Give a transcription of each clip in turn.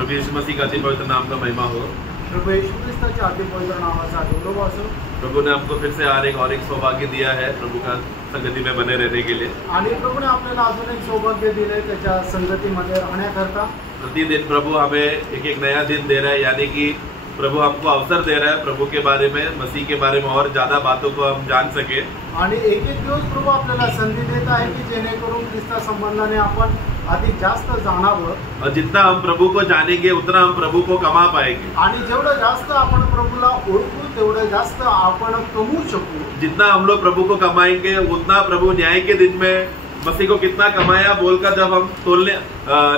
प्रभु यीशु मसीह का अति पवित्र नाम का महिमा हो। प्रभू येशू ख्रिस्ताच्या अति पवित्र नावाचा गौरव असो। प्रभु ने हमको फिर से और एक सौभाग्य दिया है प्रभु का संगति में बने रहने के लिए। आणि प्रभूने आपल्याला अजून एक सौभाग्य दिले त्याच्या संगतीमध्ये राहण्याकरता। प्रतिदिन प्रभु हमें एक नया दिन दे रहा है, यानी कि प्रभु हमको अवसर दे रहा है प्रभु के बारे में, मसीह के बारे में और ज्यादा बातों को हम जान सके। आणि एक एक दिवस प्रभू आपल्याला संधी देत आहे की जेणेकरून ख्रिस्ता संबंधाने आपण अधिक जास्त जाणावं। और जितना हम प्रभु को जानेंगे उतना हम प्रभु को कमा पाएंगे। आणि जेवढं जास्त आपण प्रभूला ओळखू तेवढं जास्त आपण कमवू शकू। जितना हम लोग प्रभु को कमाएंगे उतना प्रभु न्याय के दिन में मसीह को कितना कमाया बोलकर जब हम तोलने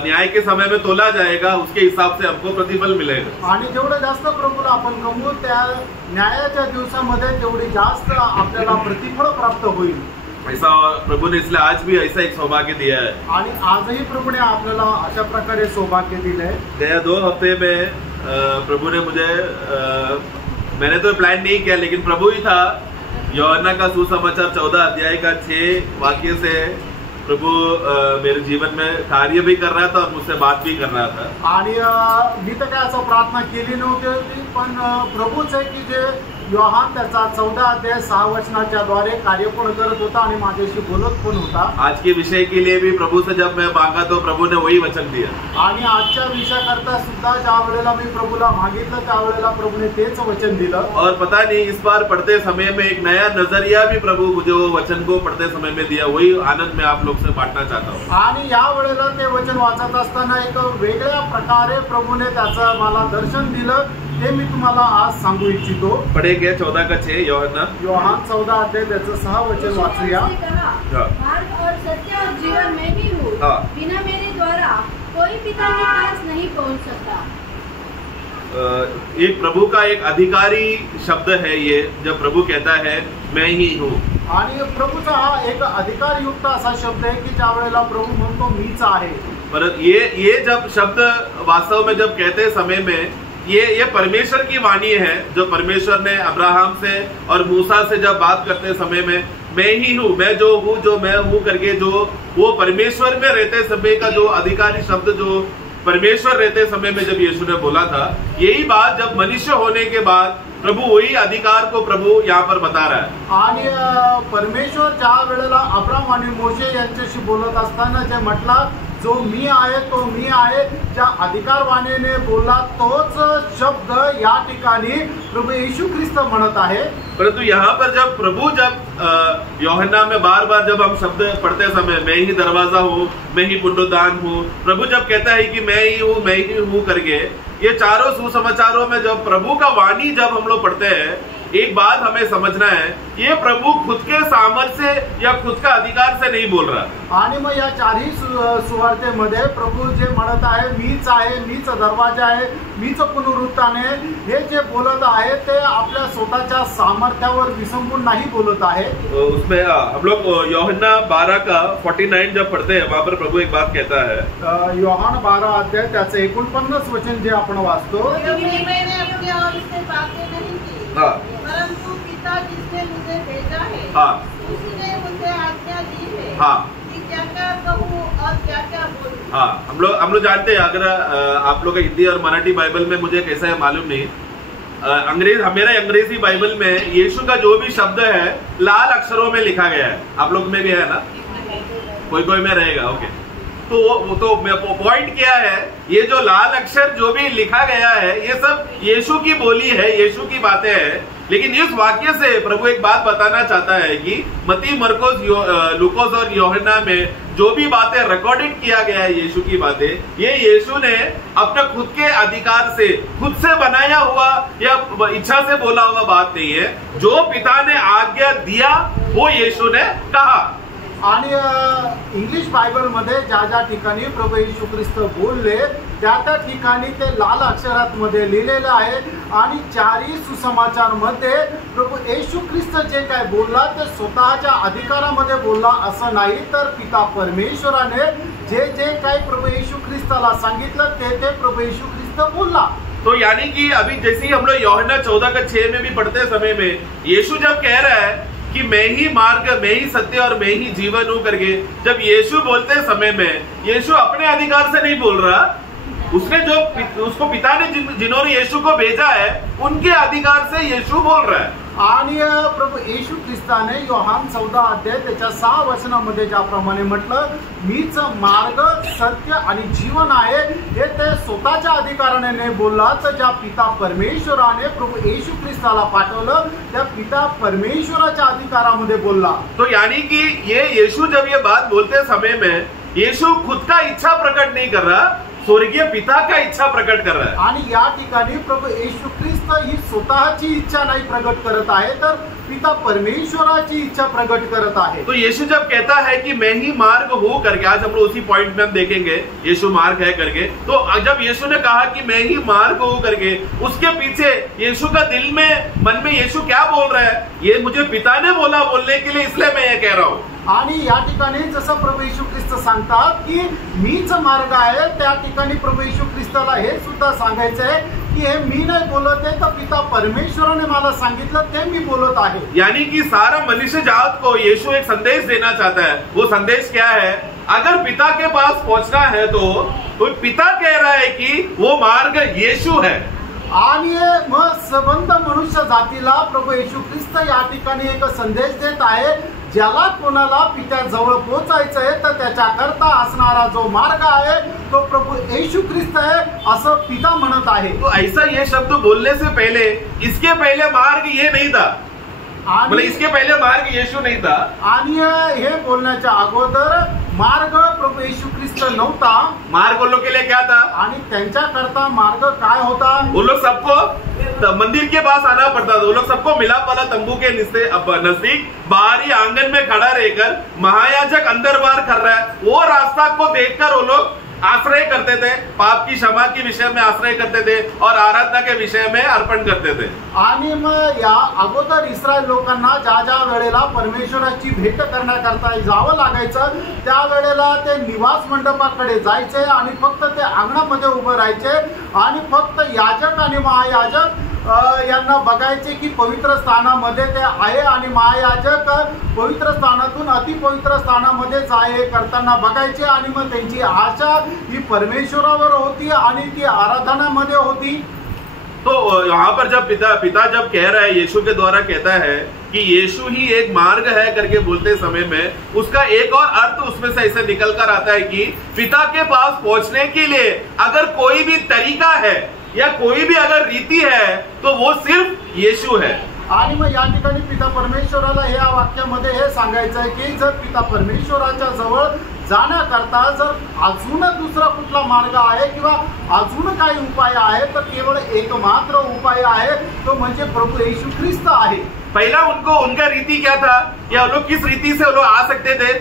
न्याय के समय में तोला जाएगा उसके हिसाब से हमको प्रतिफल मिलेगा। आणि जेवढं जास्त प्रभूला आपण कमवू त्या न्यायाच्या दिवसामध्ये तेवढी जास्त आपल्याला प्रतिफळ प्राप्त होईल। ऐसा प्रभु ने इसलिए आज भी ऐसा एक सौभाग्य दिया है। आणि आजही प्रभूने आपल्याला अशा प्रकारे सौभाग्य दिले। गया 2 हफ्ते में प्रभु ने मुझे मैंने तो प्लान नहीं किया लेकिन प्रभु ही था। यूहन्ना का सुसमाचार 14 अध्याय का 6 वाक्य से प्रभू मेरे जीवन में कार्य भी कर रहा था और मुझसे बात भी कर रहा था। आणि मी तर काय असं प्रार्थना केली नव्हती, पण प्रभूच आहे की जे योहान त्याचा 14 अध्याय 6 वचनाच्या द्वारे कार्य पण करत होता आणि माझ्याशी बोलत पण होता। आज के विषय के लिए भी प्रभु से जब मैं मांगा तो प्रभु ने वही वचन दिया। आणि आजच्या विषयाकरता सुद्धा ज्या वेळेला मी प्रभूला मागितलं त्यावेळेला प्रभूने तेच वचन दिलं। और पता नहीं इस बार पढ़ते समय में एक नया नजरिया भी प्रभु मुझे वो वचन को पढ़ते समय में दिया, वही आनंद मैं आप लोग से बांटना चाहता हूँ। आणि या वेळेला ते वचन वाचत असताना एक वेगळ्या प्रकारे प्रभूने त्याचं मला दर्शन दिलं, ते मी तुम्हाला आज सांगू इच्छितो। पढ़ेंगे 14 का 6 यूहन्ना 14 अध्याय त्याचं 6 वचन वाचूया। मार्ग और सत्य और जीवन मैं ही हूँ, बिना मेरे द्वारा कोई पिता के पास नहीं पहुँच सकता। एक प्रभु का एक अधिकारी शब्द है ये, जब प्रभु कहता है मैं ही हूँ। आणि प्रभूचा हा एक अधिकारयुक्त असा शब्द आहे की ज्या वेळेला प्रभू म्हणतो मीच आहे। पर ये जब शब्द वास्तव में जब कहते समय में ये परमेश्वर की वाणी है, जो परमेश्वर ने अब्राहम से और मूसा से जब बात करते समय में मैं ही हूँ, मैं जो हूँ, जो मैं हूँ करके जो वो परमेश्वर में रहते समय का जो अधिकारी शब्द जो परमेश्वर रहते समय में जब यीशु ने बोला था, यही बात जब मनुष्य होने के बाद प्रभु वही अधिकार को प्रभु यहाँ पर बता रहा है। आणि परमेश्वर ज्या वेळेला अब्राहम आणि मोशे यांच्याशी बोलत असताना जे म्हटला जो मी आहे तो मी आहे, ज्या अधिकारवाणीने बोलला तोच शब्द या ठिकाणी प्रभु येशू ख्रिस्त म्हणत आहे। परंतु यहाँ पर जब प्रभु जब यूहन्ना में बार बार जब हम शब्द पढ़ते समय मैं ही दरवाजा हूँ, मैं ही पुनरुद्धान हूँ, प्रभु जब कहता है कि मैं ही हूँ करके, ये चारों सुसमाचारों में जब प्रभु का वाणी जब हम लोग पढ़ते हैं, एक बात हमें समझना है, ये प्रभु खुद के सामर्थ्य से या खुद का अधिकार से नहीं बोल रहा। आणि मग या चारही सुवार्तेमध्ये प्रभू जे म्हणत आहे मीच दरवाजा आहे, मीच पुनरुत्थान आहे, हे जे बोलत आहे ते आपल्या स्वतःच्या सामर्थ्यावर विसंबून नाही बोलत आहे। उसमें हम लोग यूहन्ना 12 का 49 जब पढ़ते हैं, वहाँ पर प्रभु एक बात कहता है। यूहन्ना 12 अध्याय त्याचं 49 वचन जे आपण वाचतो। परंतु पिता जिसने मुझे भेजा है, उसी ने मुझे आज्ञा दी है कि क्या-क्या कहूँ और क्या-क्या बोलूँ। हम लोग जानते हैं, अगर आप लोग हिंदी और मराठी बाइबल में मुझे कैसा है मालूम नहीं, मेरा अंग्रेजी बाइबल में यीशु का जो भी शब्द है लाल अक्षरों में लिखा गया है। आप लोग में भी है ना, कोई में रहेगा, ओके। तो पॉइंट क्या है, ये जो लाल अक्षर जो भी लिखा गया है ये सब यीशु की बोली है, यीशु की बातें हैं। लेकिन इस वाक्य से प्रभु एक बात बताना चाहता है कि मत्ती, मरकुस, लूकोस और यूहन्ना में जो भी बातें रिकॉर्डेड किया गया है यीशु की बातें, ये यीशु ने अपने खुद के अधिकार से, खुद से बनाया हुआ या इच्छा से बोला हुआ बात नहीं है। जो पिता ने आज्ञा दिया वो यीशु ने कहा। आणि इंग्लिश बायबल मध्ये ज्या ठिकाणी प्रभू येशू ख्रिस्त बोलले त्या ठिकाणी ते लाल अक्षरात मध्ये लिहिलेले आहे। आणि चारही सुसमाचार मध्ये प्रभू येशू ख्रिस्त जे काय बोलला ते स्वतःच्या अधिकारामध्ये बोलला असं नाही, तर पिता परमेश्वराने जे काय प्रभू येशू ख्रिस्ताला सांगितलं ते प्रभू येशू ख्रिस्त बोलला। तो यानी कि अभी जैसे ही हम लोग यूहन्ना 14 का 6 में भी पढ़ते समय में यीशु जब कह रहा है कि मैं ही मार्ग, मैं ही सत्य और मैं ही जीवन हूं करके, जब यीशु बोलते समय में यीशु अपने अधिकार से नहीं बोल रहा, उसने जो उसको पिता ने जिन्होंने यीशु को भेजा है उनके अधिकार से यीशु बोल रहा है। आणि प्रभू येशू ख्रिस्ताने योहान 14 अध्याय त्याच्या 6 वचनामध्ये ज्याप्रमाणे म्हटलं, मीच मार्ग सत्य आणि जीवन आहे, हे ते स्वतःच्या अधिकाराने नाही बोलला, तर ज्या पिता परमेश्वराने प्रभू येशू ख्रिस्ताला पाठवलं त्या पिता परमेश्वराच्या अधिकारामध्ये बोलला। तो यानी कि ये यीशु जब ये बात बोलते समय में यीशु खुद का इच्छा प्रकट नहीं कर रहा, स्वर्गीय पिता का इच्छा प्रकट कर रहा है। आणि या ठिकाणी प्रभू येशू ख्रिस्त ही स्वतःची इच्छा नाही प्रकट करत आहे, तर पिता परमेश्वराची इच्छा प्रकट करत आहे। तो यीशु जब कहता है कि मैं ही मार्ग हूं करके, आज हम लोग उसी पॉइंट में हम देखेंगे यीशु मार्ग है करके, तो जब यीशु ने कहा कि मैं ही मार्ग हूं करके, उसके पीछे यीशु का दिल में मन में यीशु क्या बोल रहा है, ये मुझे पिता ने बोला बोलने के लिए, इसलिए मैं ये कह रहा हूं। आणि या ठिकाणी जसं प्रभू येशू ख्रिस्त सांगतात की मीच मार्ग आहे, त्या ठिकाणी प्रभू येशू ख्रिस्ताला हे सुद्धा सांगायचं आहे की हे मी नाही बोलत आहे, तर पिता परमेश्वराने मला सांगितलं ते मी बोलत आहे। यानी कि सारा मनुष्य जात को यीशु एक संदेश देना चाहता है। वो संदेश क्या है? अगर पिता के पास पहुंचना है तो पिता कह रहा है कि वो मार्ग यीशु है। आणि मग सबंध मनुष्य जातीला प्रभू येशू ख्रिस्त या ठिकाणी एक संदेश देत आहे, ज्याला कोणाला पित्याजवळ पोहोचायचं आहे तर त्याच्याकरता असणारा जो मार्ग आहे तो प्रभू येशू ख्रिस्त आहे असं पिता म्हणत आहे। तो ऐसा ये शब्द बोलने से पहले, इसके पहले मार्ग ये नहीं था, मतलब इसके पहले मार्ग यीशु नहीं था। आणि हे बोलण्याच्या अगोदर मार्ग प्रभू येशू ख्रिस्त नव्हता। मार्ग उन लोग के लिए क्या था? आणि त्यांच्याकरता मार्ग काय होता? उन लोग सबको मंदिर के पास आना पड़ता था। वो लोग सबको मिलाप वाला तंबू के नजदीक बाहरी आंगन में खड़ा रहकर महायाजक अंदर बाहर कर रहा है, वो रास्ता को देखकर वो लोग आश्रय करते थे, पाप की क्षमा के विषय में आश्रय करते थे और आराधना के विषय में अर्पण करते थे। आणि मग या अगोदर इस्रायल लोकांना ज्या ज्या वेळेला परमेश्वराची भेट करण्याकरता जावं लागायचं त्या वेळेला ते निवास मंडपाकडे जायचे आणि फक्त ते अंगणामध्ये उभे राहायचे आणि फक्त याजक आणि महायाजक यांना बघायचे की पवित्र स्थानामध्ये ते आहे आणि महायाजक पवित्र स्थानातून अति पवित्र स्थानामध्ये जाय करताना बघायचे आणि मग त्यांची आशा ही परमेश्वरावर होती आणि ती आराधनामध्ये होती। तो यहाँ पर जब पिता जब कह रहा है, यीशु के द्वारा कहता है कि यीशु ही एक मार्ग है करके बोलते समय में उसका एक और अर्थ उसमें से ऐसे निकल कर आता है कि पिता के पास पहुंचने के लिए अगर कोई भी तरीका है या कोई भी अगर रीति है तो वो सिर्फ यीशु है। आणि मग या ठिकाणी पिता परमेश्वराला या वाक्यामध्ये हे सांगायचं आहे की जर पिता परमेश्वराच्या जवळ जाण्याकरता जर अजून दुसरा कुठला मार्ग आहे किंवा अजून काही उपाय आहे तर केवळ एकमात्र उपाय आहे, तो म्हणजे प्रभू येशू ख्रिस्त आहे। पहला उनका रीति क्या था, या लोग किस रीति से वो लोग आ सकते थे?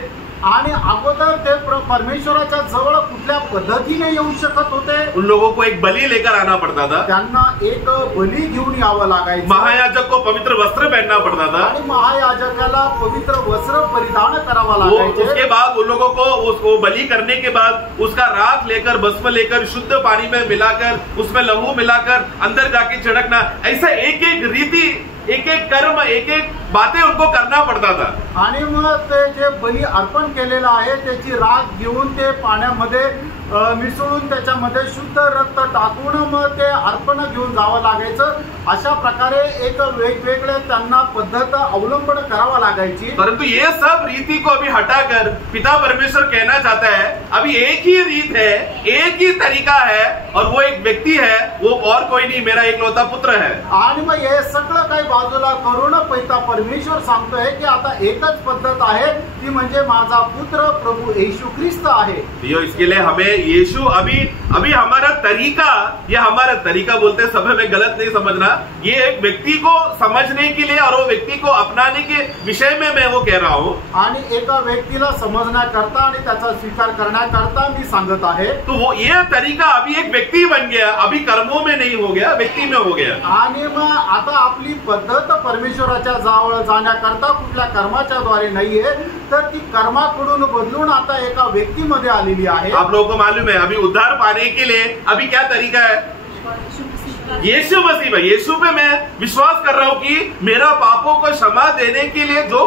आणि अगोदर ते परमेश्वराच्या जवळ कुठल्या पद्धतीने येऊ शकत होते? उन लोगों को एक बलि लेकर आना पड़ता था, त्यांना एक बलि घेऊन यावं लागायचं। महायाजक को पवित्र वस्त्र पहनना पड़ता था आणि महायाजकाला पवित्र वस्त्र परिधान करावा लागायचे। उसके बाद उन लोगों को उसको बलि करने के बाद उसका राख लेकर भस्म लेकर शुद्ध पानी में मिलाकर उसमें लहू मिलाकर अंदर जाके छिड़कना, ऐसा एक एक रीति एक एक कर्म एक एक बातें उनको करना पड़ता था। आणि मग ते जे बलि अर्पण केलेलं आहे त्याची राख घेऊन ते पाण्यामध्ये मिसळून त्याच्यामध्ये शुद्ध रक्त टाकून मग ते अर्पण घेऊन जावं लागायचं। अशा प्रकारे एक वेगवेगळे त्यांना पद्धत अवलंबन करावा लागायची। परंतु ये सब रीति को अभी हटाकर पिता परमेश्वर कहना चाहता है अभी एक ही रीत है, एक ही तरीका है और वो एक व्यक्ती है, वो और कोई नहीं, मेरा एकलौता पुत्र है। आणि मग हे सगळं काही बाजूला करून पिता परमेश्वर सांगतोय की आता एकच पद्धत आहे, ती म्हणजे माझा पुत्र प्रभू येशू ख्रिस्त आहे। इसके लिए हमें यीशु अभी हमारा तरीका, ये हमारा तरीका बोलते समय में गलत नहीं समझना, ये एक व्यक्ति को समझने के लिए और वो व्यक्ति को अपनाने के विषय में मैं वो कह रहा हूँ। आणि एका व्यक्तीला समजण्याकरता आणि त्याचा स्वीकार करण्याकरता मी सांगत आहे। तो वो ये तरीका अभी एक व्यक्ति बन गया, अभी कर्मों में नहीं हो गया, व्यक्ति में हो गया। आणि मग आता आपली पद्धत परमेश्वराच्या जवळ जाण्याकरता कुठल्या कर्माच्या द्वारे नाहीये, तर ती कर्माकडून बदलून आता एका व्यक्तीमध्ये आलेली आहे। आप लोगों को मालूम है अभी उद्धार पाने के लिए अभी क्या तरीका है? कर यीशु मसीह में, यीशु पे मैं विश्वास कर रहा हूं कि मेरा पापों को क्षमा देने के लिए जो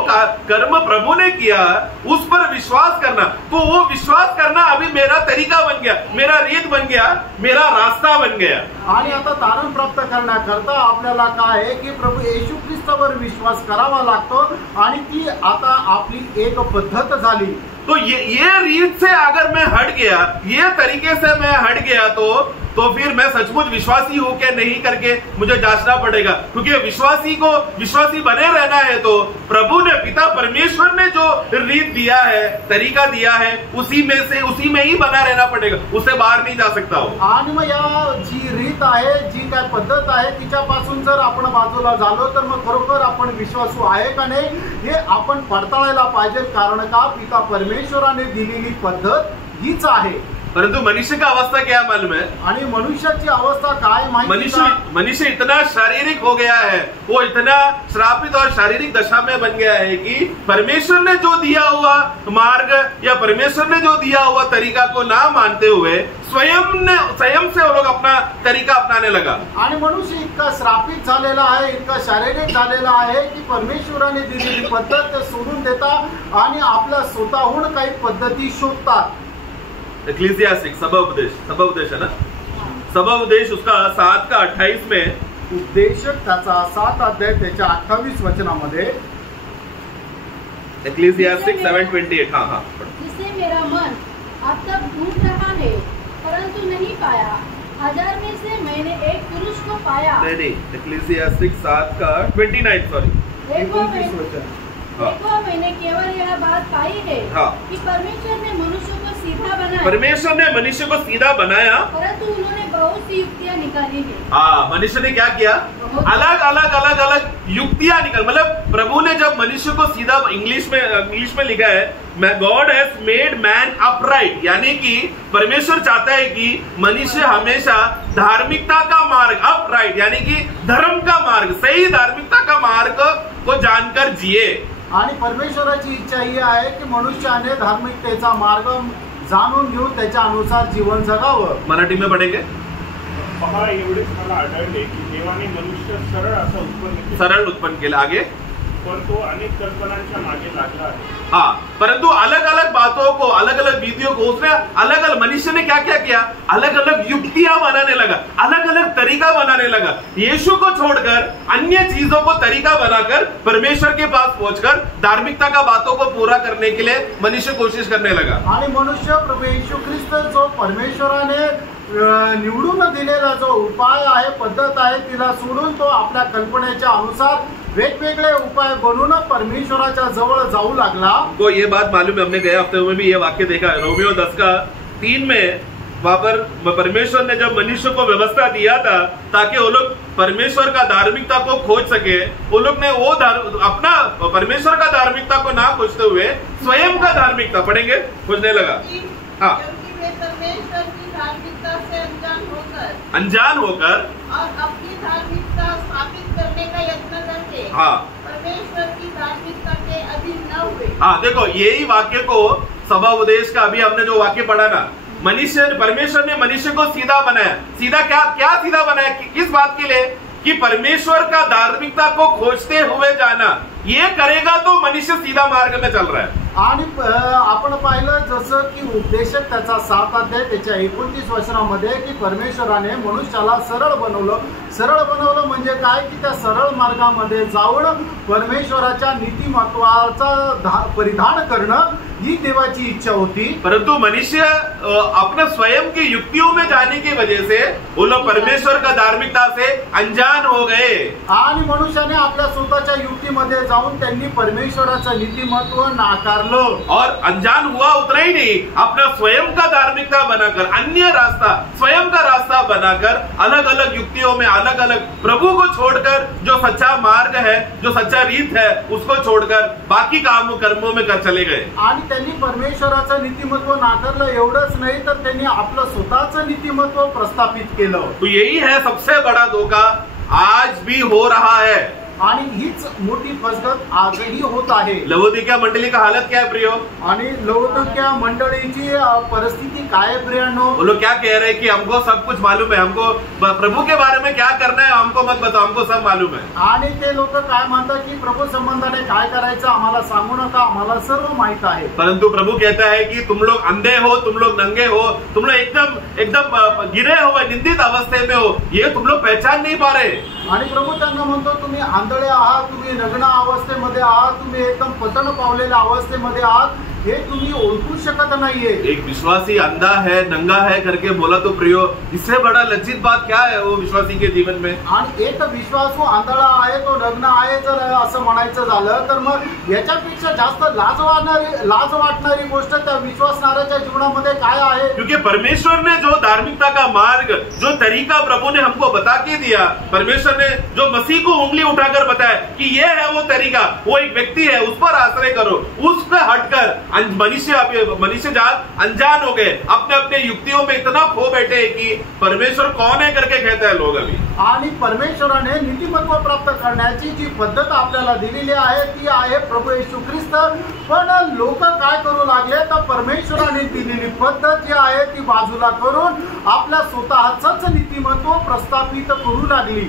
कर्म प्रभु ने किया उस पर विश्वास करना, तो वो विश्वास करना अभी मेरा तरीका बन गया, मेरा रीत बन गया, मेरा रास्ता बन गया। आणि आता तारण प्राप्त करण्याकरता आपल्याला काय आहे की प्रभू येशू ख्रिस्तावर विश्वास करावा लागतो आणि ती आता आपली एक पद्धत झाली। तो ये रीत से अगर मैं हट गया, ये तरीके से मैं हट गया तो फिर मैं सचमुच विश्वासी हूं क्या नहीं करके मुझे जांचना पड़ेगा, क्योंकि विश्वासी को विश्वासी बने रहना है तो प्रभु ने, पिता परमेश्वर ने जो रीत दिया है, तरीका दिया है, उसी में ही बना रहना पड़ेगा, उससे बाहर नहीं जा सकता हो। आणि मग या जी रीत आहे, जी काय पद्धत आहे, तिच्यापासून जर आपण बाजूला झालो तर मग खरोखर आपण विश्वासू आहे का नाही हे आपण पडताळायला पाहिजे, कारण का पिता परमेश्वराने दिलेली पद्धत हीच आहे। परंतु मनुष्य का अवस्था क्या मालूम है? आणि मनुष्याची अवस्था काय माहिती? मनुष्य इतना शारीरिक हो गया है, वो इतना श्रापित और शारीरिक दशा में बन गया है कि परमेश्वर ने जो दिया हुआ मार्ग या परमेश्वर ने जो दिया हुआ तरीका को ना मानते हुए स्वयं से वो लोग अपना तरीका अपनाने लगा। आणि मनुष्य इतका श्रापित झालेला आहे, इतका शारीरिक झालेला आहे की परमेश्वराने दिलेली पद्धत ते सोडून देतात आणि आपल्या स्वतःहून काही पद्धती शोधतात। एक्लीसियास्टिक सभा उपदेश है ना, सभा उपदेश उसका 7 का 28 में, उपदेशक त्याचा 7 अध्याय त्याच्या 28 वचनामध्ये, एक्लीसियास्टिक 7:28। हाँ, जिसे मेरा मन अब तक ढूंढ रहा है परंतु नहीं पाया, 1000 में से मैंने एक पुरुष को पाया। नहीं, एक्लीसियास्टिक 7 का 29, सॉरी। देखो मैंने केवल यह बात पाई है कि परमेश्वर ने मनुष्य को सीधा बनाया। परमेश्वर ने मनुष्य को सीधा बनाया, परंतु उन्होंने बहुत सी युक्तियां निकाली है। हाँ, मनुष्य ने क्या किया? अलग युक्तियां निकाल, मतलब प्रभु ने जब मनुष्य को सीधा, इंग्लिश में लिखा है, God has made man upright, यानी कि परमेश्वर चाहता है कि मनुष्य हमेशा धार्मिकता का मार्ग, अपराइट यानी कि धर्म का मार्ग, सही धार्मिकता का मार्ग को जानकर जिए। आणि परमेश्वराची इच्छा ही आहे की मनुष्याने धार्मिकतेचा मार्ग जाणून घेऊन त्याच्या अनुसार जीवन जगावं। मराठी में पढ़ेंगे। पहा, एवढेच मला आढळले की देवाने मनुष्य सरळ उत्पन्न केलं, आगे पण तो अनेक कल्पनांच्या मागे लागला आहे। हाँ, परंतु अलग अलग बातों को, अलग अलग विधियों को उसने मनुष्य ने क्या क्या किया? अलग अलग युक्तियां बनाने लगा, अलग अलग तरीका बनाने लगा। यीशु को छोड़कर अन्य चीजों को तरीका बनाकर परमेश्वर के पास पहुंचकर धार्मिकता का बातों को पूरा करने के लिए मनुष्य कोशिश करने लगा। आणि मनुष्य प्रभू येशू ख्रिस्त जो परमेश्वराने निवडून दिलेला जो उपाय आहे, पद्धत आहे, तिला सोडून तो आपल्या कल्पनेच्या अनुसार वेगवेगळे उपाय बनवून परमेश्वराच्या जवळ जाऊ लागला। को ये बात मालूम है, हमने गए हफ्ते में भी ये वाक्य देखा है, रोमियो 10:3 में, वहां पर परमेश्वर ने जब मनुष्य को व्यवस्था दिया था ताकि वो लोग परमेश्वर का धार्मिकता को खोज सके, वो लोग ने वो अपना परमेश्वर का धार्मिकता को ना खोजते हुए स्वयं का धार्मिकता, पढ़ेंगे, खोजने लगा। हाँ, परमेश्वर की धार्मिकता से अनजान होकर और अपनी धार्मिकता स्थापित करने का यत्न करके, हाँ, परमेश्वर की धार्मिकता के अधीन न हुए। हाँ, देखो यही वाक्य को सभा उपदेश का अभी हमने जो वाक्य पढ़ा ना, परमेश्वर ने मनुष्य को सीधा बनाया। सीधा क्या सीधा बनाया? किस बात के लिए? कि परमेश्वर का धार्मिकता को खोजते हुए जाना, ये करेगा तो मनुष्य सीधा मार्ग में चल रहा है। आणि आपण पाहिलं जसं की उपदेशक त्याचा 7 अध्याय त्याच्या 29 वचनामध्ये की परमेश्वराने मनुष्याला सरळ बनवलं म्हणजे काय की त्या सरळ मार्गामध्ये जाऊन परमेश्वराच्या नीतिमत्वाचा परिधान करणं ही देवाची इच्छा होती। परंतु मनुष्य अपने स्वयं की युक्तियों में जाने की वजह से वो लोग परमेश्वर का धार्मिकता से अनजान हो गए। आणि मनुष्याने आपल्या स्वतःच्या युक्तीमध्ये जाऊन त्यांनी परमेश्वराचं नीतिमत्व नाकारलं। और अनजान हुआ उतना ही नहीं, अपना स्वयं का धार्मिकता बनाकर, अन्य रास्ता, स्वयं का रास्ता बनाकर, अलग अलग युक्तियों में, अलग अलग प्रभु को छोड़कर, जो सच्चा मार्ग है, जो सच्चा रीत है, उसको छोड़कर बाकी कर्मों में कर चले गए। आणि त्यांनी परमेश्वराचं नीतिमत्व नाकारलं, एवढंच नाही तर त्यांनी आपलं स्वतःचं नीतिमत्व प्रस्थापित केलं। तो यही है सबसे बड़ा धोखा आज भी हो रहा है। आणि हीच मोठी फसगत आजही होत आहे. लवोदिकिया मंडली का हालत क्या है प्रियो? आणि लवोदिकिया मंडळीची परिस्थिती काय आहे प्रियांनो? वो लोग क्या कह रहे हैं कि हमको सब कुछ मालूम है, हमको प्रभु के बारे में क्या करना है हमको मत बताओ, हमको सब मालूम है. आणि ते लोक काय म्हणतात की प्रभु संबंधाने काय करायचं आम्हाला सांगू नका, आम्हाला सर्व माहित आहे. परंतु प्रभु कहता है कि तुम लोग अंधे हो, तुम लोग नंगे हो, तुम लोग एकदम गिरे हो, निंदित अवस्थे में हो, ये तुम लोग पहचान नहीं पा रहे. आणि प्रभू त्यांना म्हणतो तुम्ही आंधळे आहात, तुम्ही नग्न अवस्थेमध्ये आहात, तुम्ही एकदम पतन पावलेल्या अवस्थेमध्ये आहात, हे तुम्ही ओळखू शकत नाहीये. एक विश्वासी अंधा है, नंगा है करके बोला तो प्रियो, इससे बड़ा लज्जित बात क्या है वो विश्वासी के जीवन में? आणि एक विश्वासू आंधळा आहे, तो नग्न आहे जर असं म्हणायचं झालं तर मग याच्यापेक्षा जास्त लाज वाटणारी गोष्ट त्या विश्वासणाऱ्याच्या जीवनामध्ये काय आहे? क्योंकि परमेश्वर ने जो धार्मिकता का मार्ग, जो तरीका प्रभु ने हमको बता के दिया, परमेश्वर ने जो मसीह को उंगली उठाकर बताया कि ये है वो तरीका, वो एक व्यक्ति है, उस पर आश्रय करो, उस पर हटकर मनुष्य जात अनजान हो गए, अपने अपने युक्तियों में इतना खो बैठे कि परमेश्वर कौन है करके कहता है लोग अभी. आणि परमेश्वराने नीतिमत्व प्राप्त करण्याची जी पद्धत आपल्याला दिलेली आहे ती आहे प्रभू येशू ख्रिस्त. पण लोक काय करू लागले तर परमेश्वराने दिलेली पद्धत जी आहे ती बाजूला करून आपल्या स्वतःच नीतिमत्व प्रस्थापित करू लागली.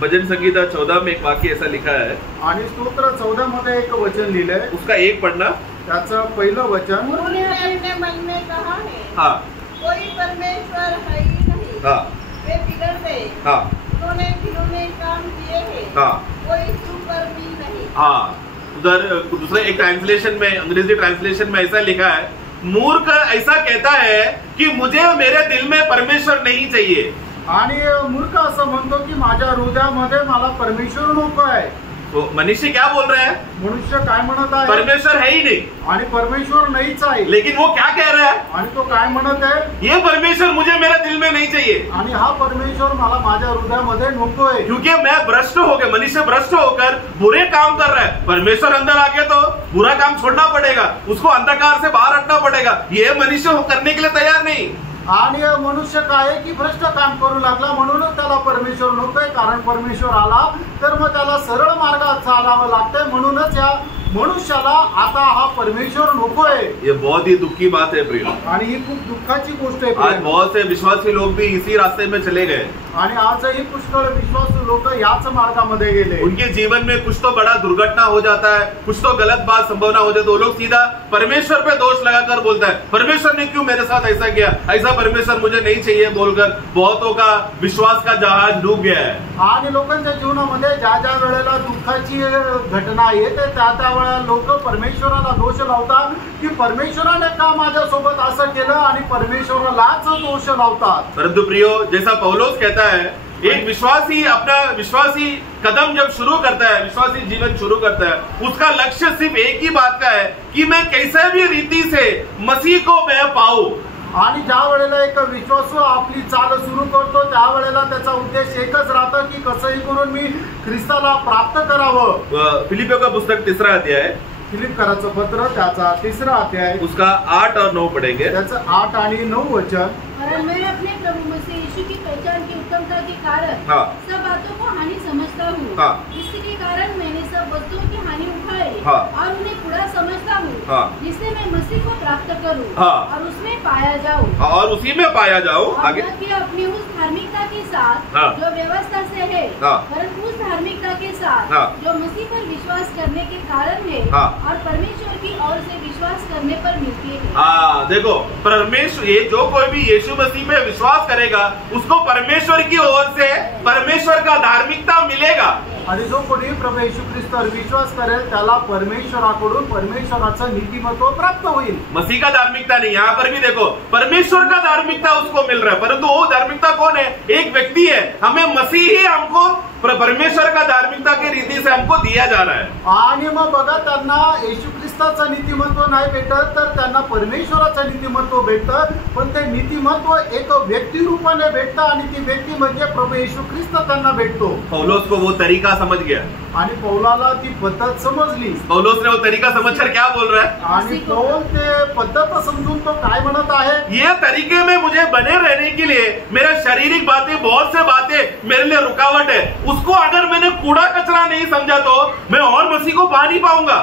भजन संगीता 14 में एक वाक्य ऐसा लिखा है, आणि स्तोत्र 14 मध्ये एक वचन लिहिलंय, उसका एक पढ़ना. त्याचं पहिलं वचन, उन्होंने अपने मन में कहा है, हाँ, कोई परमेश्वर है ही नहीं, हाँ, वे बिगड़ गए, हाँ, उन्होंने घिनौने काम किए हैं, हाँ, कोई सुपर भी नहीं. हाँ. उधर दूसरे एक ट्रांसलेशन में, अंग्रेजी ट्रांसलेशन में ऐसा लिखा है, मूर्ख ऐसा कहता है कि मुझे मेरे दिल में परमेश्वर नहीं चाहिए. आणि मूर्ख असं म्हणतो की माझ्या हृदयामध्ये मला परमेश्वर नको आहे. तो मनुष्य क्या बोल रहा है? मनुष्य काय म्हणत आहे? परमेश्वर है ही नहीं. आणि परमेश्वर नाहीच आहे. लेकिन वो क्या कह रहा है? आणि तो काय म्हणत आहे? ये परमेश्वर मुझे मेरे दिल में नहीं चाहिए. आणि हा परमेश्वर मला माझ्या हृदयामध्ये नको आहे. क्योंकि मैं भ्रष्ट हो गया, मनुष्य भ्रष्ट होकर बुरे काम कर रहा है. परमेश्वर अंदर आके तो बुरा काम छोड़ना पड़ेगा, उसको अंधकार से बाहर हटना पड़ेगा. ये मनुष्य करने के लिए तैयार नहीं. आणि मनुष्य काय की भ्रष्ट काम करू लागला म्हणूनच त्याला परमेश्वर नकोय. कारण परमेश्वर आला तर मग त्याला सरळ मार्गात चालावं लागतंय. म्हणूनच या मनुष्याला आता हा परमेश्वर नकोय. ये बहुत ही दुख की बात है प्रियो. आणि ही खूप दुःखाची गोष्ट आहे. आज बहुत से विश्वासी लोग भी इसी रास्ते में चले गए. आणि आजही पुष्कळ विश्वासू लोक याच मार्गामध्ये गेले. उनके जीवन में कुछ तो बड़ा दुर्घटना हो जाता है, कुछ तो गलत बात संभावना हो जाती है, तो लोग सीधा परमेश्वर पे दोष लगाकर बोलता है, परमेश्वर ने क्यों मेरे साथ ऐसा किया, ऐसा परमेश्वर मुझे नहीं चाहिए बोलकर बहुतों का विश्वास का जहाज डूब गया है. आणि लोकांच्या जीवनामध्ये ज्या ज्या वेळेला दुःखाची घटना येते त्या त्या वेळेला लोक परमेश्वराला दोष लावतात की परमेश्वराने का माझ्यासोबत असं केलं आणि परमेश्वरालाच दोष लावतात. परंतु प्रियो, जैसा पौलोस कहता है, एक विश्वासी अपना विश्वासी कदम जब शुरू करता है, विश्वासी जीवन शुरू करता है, उसका लक्ष्य सिर्फ एक ही बात का है कि मैं कैसे भी रीति से मसीह को मैं पाऊं. आणि ज्या वेळेला एक विश्वासू आपली चाल सुरू करतो त्यावेळेला त्याचा उद्देश एकच राहतं की कसंही करून मी ख्रिस्ताला प्राप्त करावं. फिलिपियों का पुस्तक 3रा अध्याय, फिलिपकराचं पत्र त्याचा 3रा अध्याय, उसका 8 और 9 पढ़ेंगे. त्याचं 8 आणि 9 वचन. और मैं अपने प्रभु मसीह यीशु की पहचान की उत्तमता के कारण हाँ, सब बातों को हानि समझता हूँ. हाँ, इसके कारण मैंने सब वस्तुओं की हानि उठाई, हाँ, और उन्हें बुरा समझता हूँ, हाँ, जिससे मैं मसीह को प्राप्त करूँ, हाँ, और उसमें पाया जाऊँ, और उसी में पाया जाओ. आगे, कि अपनी उस धार्मिकता के साथ हाँ, जो व्यवस्था से है, हाँ, परंतु उस धार्मिकता के साथ हाँ, जो मसीह पर विश्वास करने के कारण है, हाँ, और परमेश्वर की ओर से विश्वास करने पर मिलती है. हाँ, देखो, परमेश्वर, ये जो कोई भी यीशु मसीह पे विश्वास करेगा उसको परमेश्वर की ओर से परमेश्वर का धार्मिकता मिलेगा. आणि जो कोणी प्रभू येशू ख्रिस्तावर विश्वास करेल त्याला परमेश्वराकडून परमेश्वराचं नीतिमत्व प्राप्त होईल. मसीह का धार्मिकता नहीं, यहाँ पर भी देखो परमेश्वर का धार्मिकता उसको मिल रहा है. परंतु वो धार्मिकता कौन है? एक व्यक्ति है. हमें मसीह ही हमको परमेश्वर का धार्मिकता की रीति से हमको दिया जा रहा है. आणि मग बघा त्यांना येशू ख्रिस्ताचं नीतिमत्व नाही भेटत तर त्यांना परमेश्वराचं नीतिमत्व भेटतं. पण ते नीतिमत्व एक व्यक्तिरूप रूपाने भेटतं आणि ती व्यक्ती म्हणजे प्रभू येशू ख्रिस्त त्यांना भेटतो. पौलुस को वो तरीका समझ गया आणि पौलाला ती पद्धत समजली. पौलुस ने वो तरीका समझकर क्या बोल रहा है? आणि पौल ते पद्धत समजून तो काय म्हणत आहे? ये तरीके में मुझे बने रहने के लिए मेरा शारीरिक बातें, बहुत से बातें मेरे लिए रुकावट है. उसको अगर मैंने कूड़ा कचरा नहीं समझा तो मैं और मसीह को पा नहीं पाऊंगा.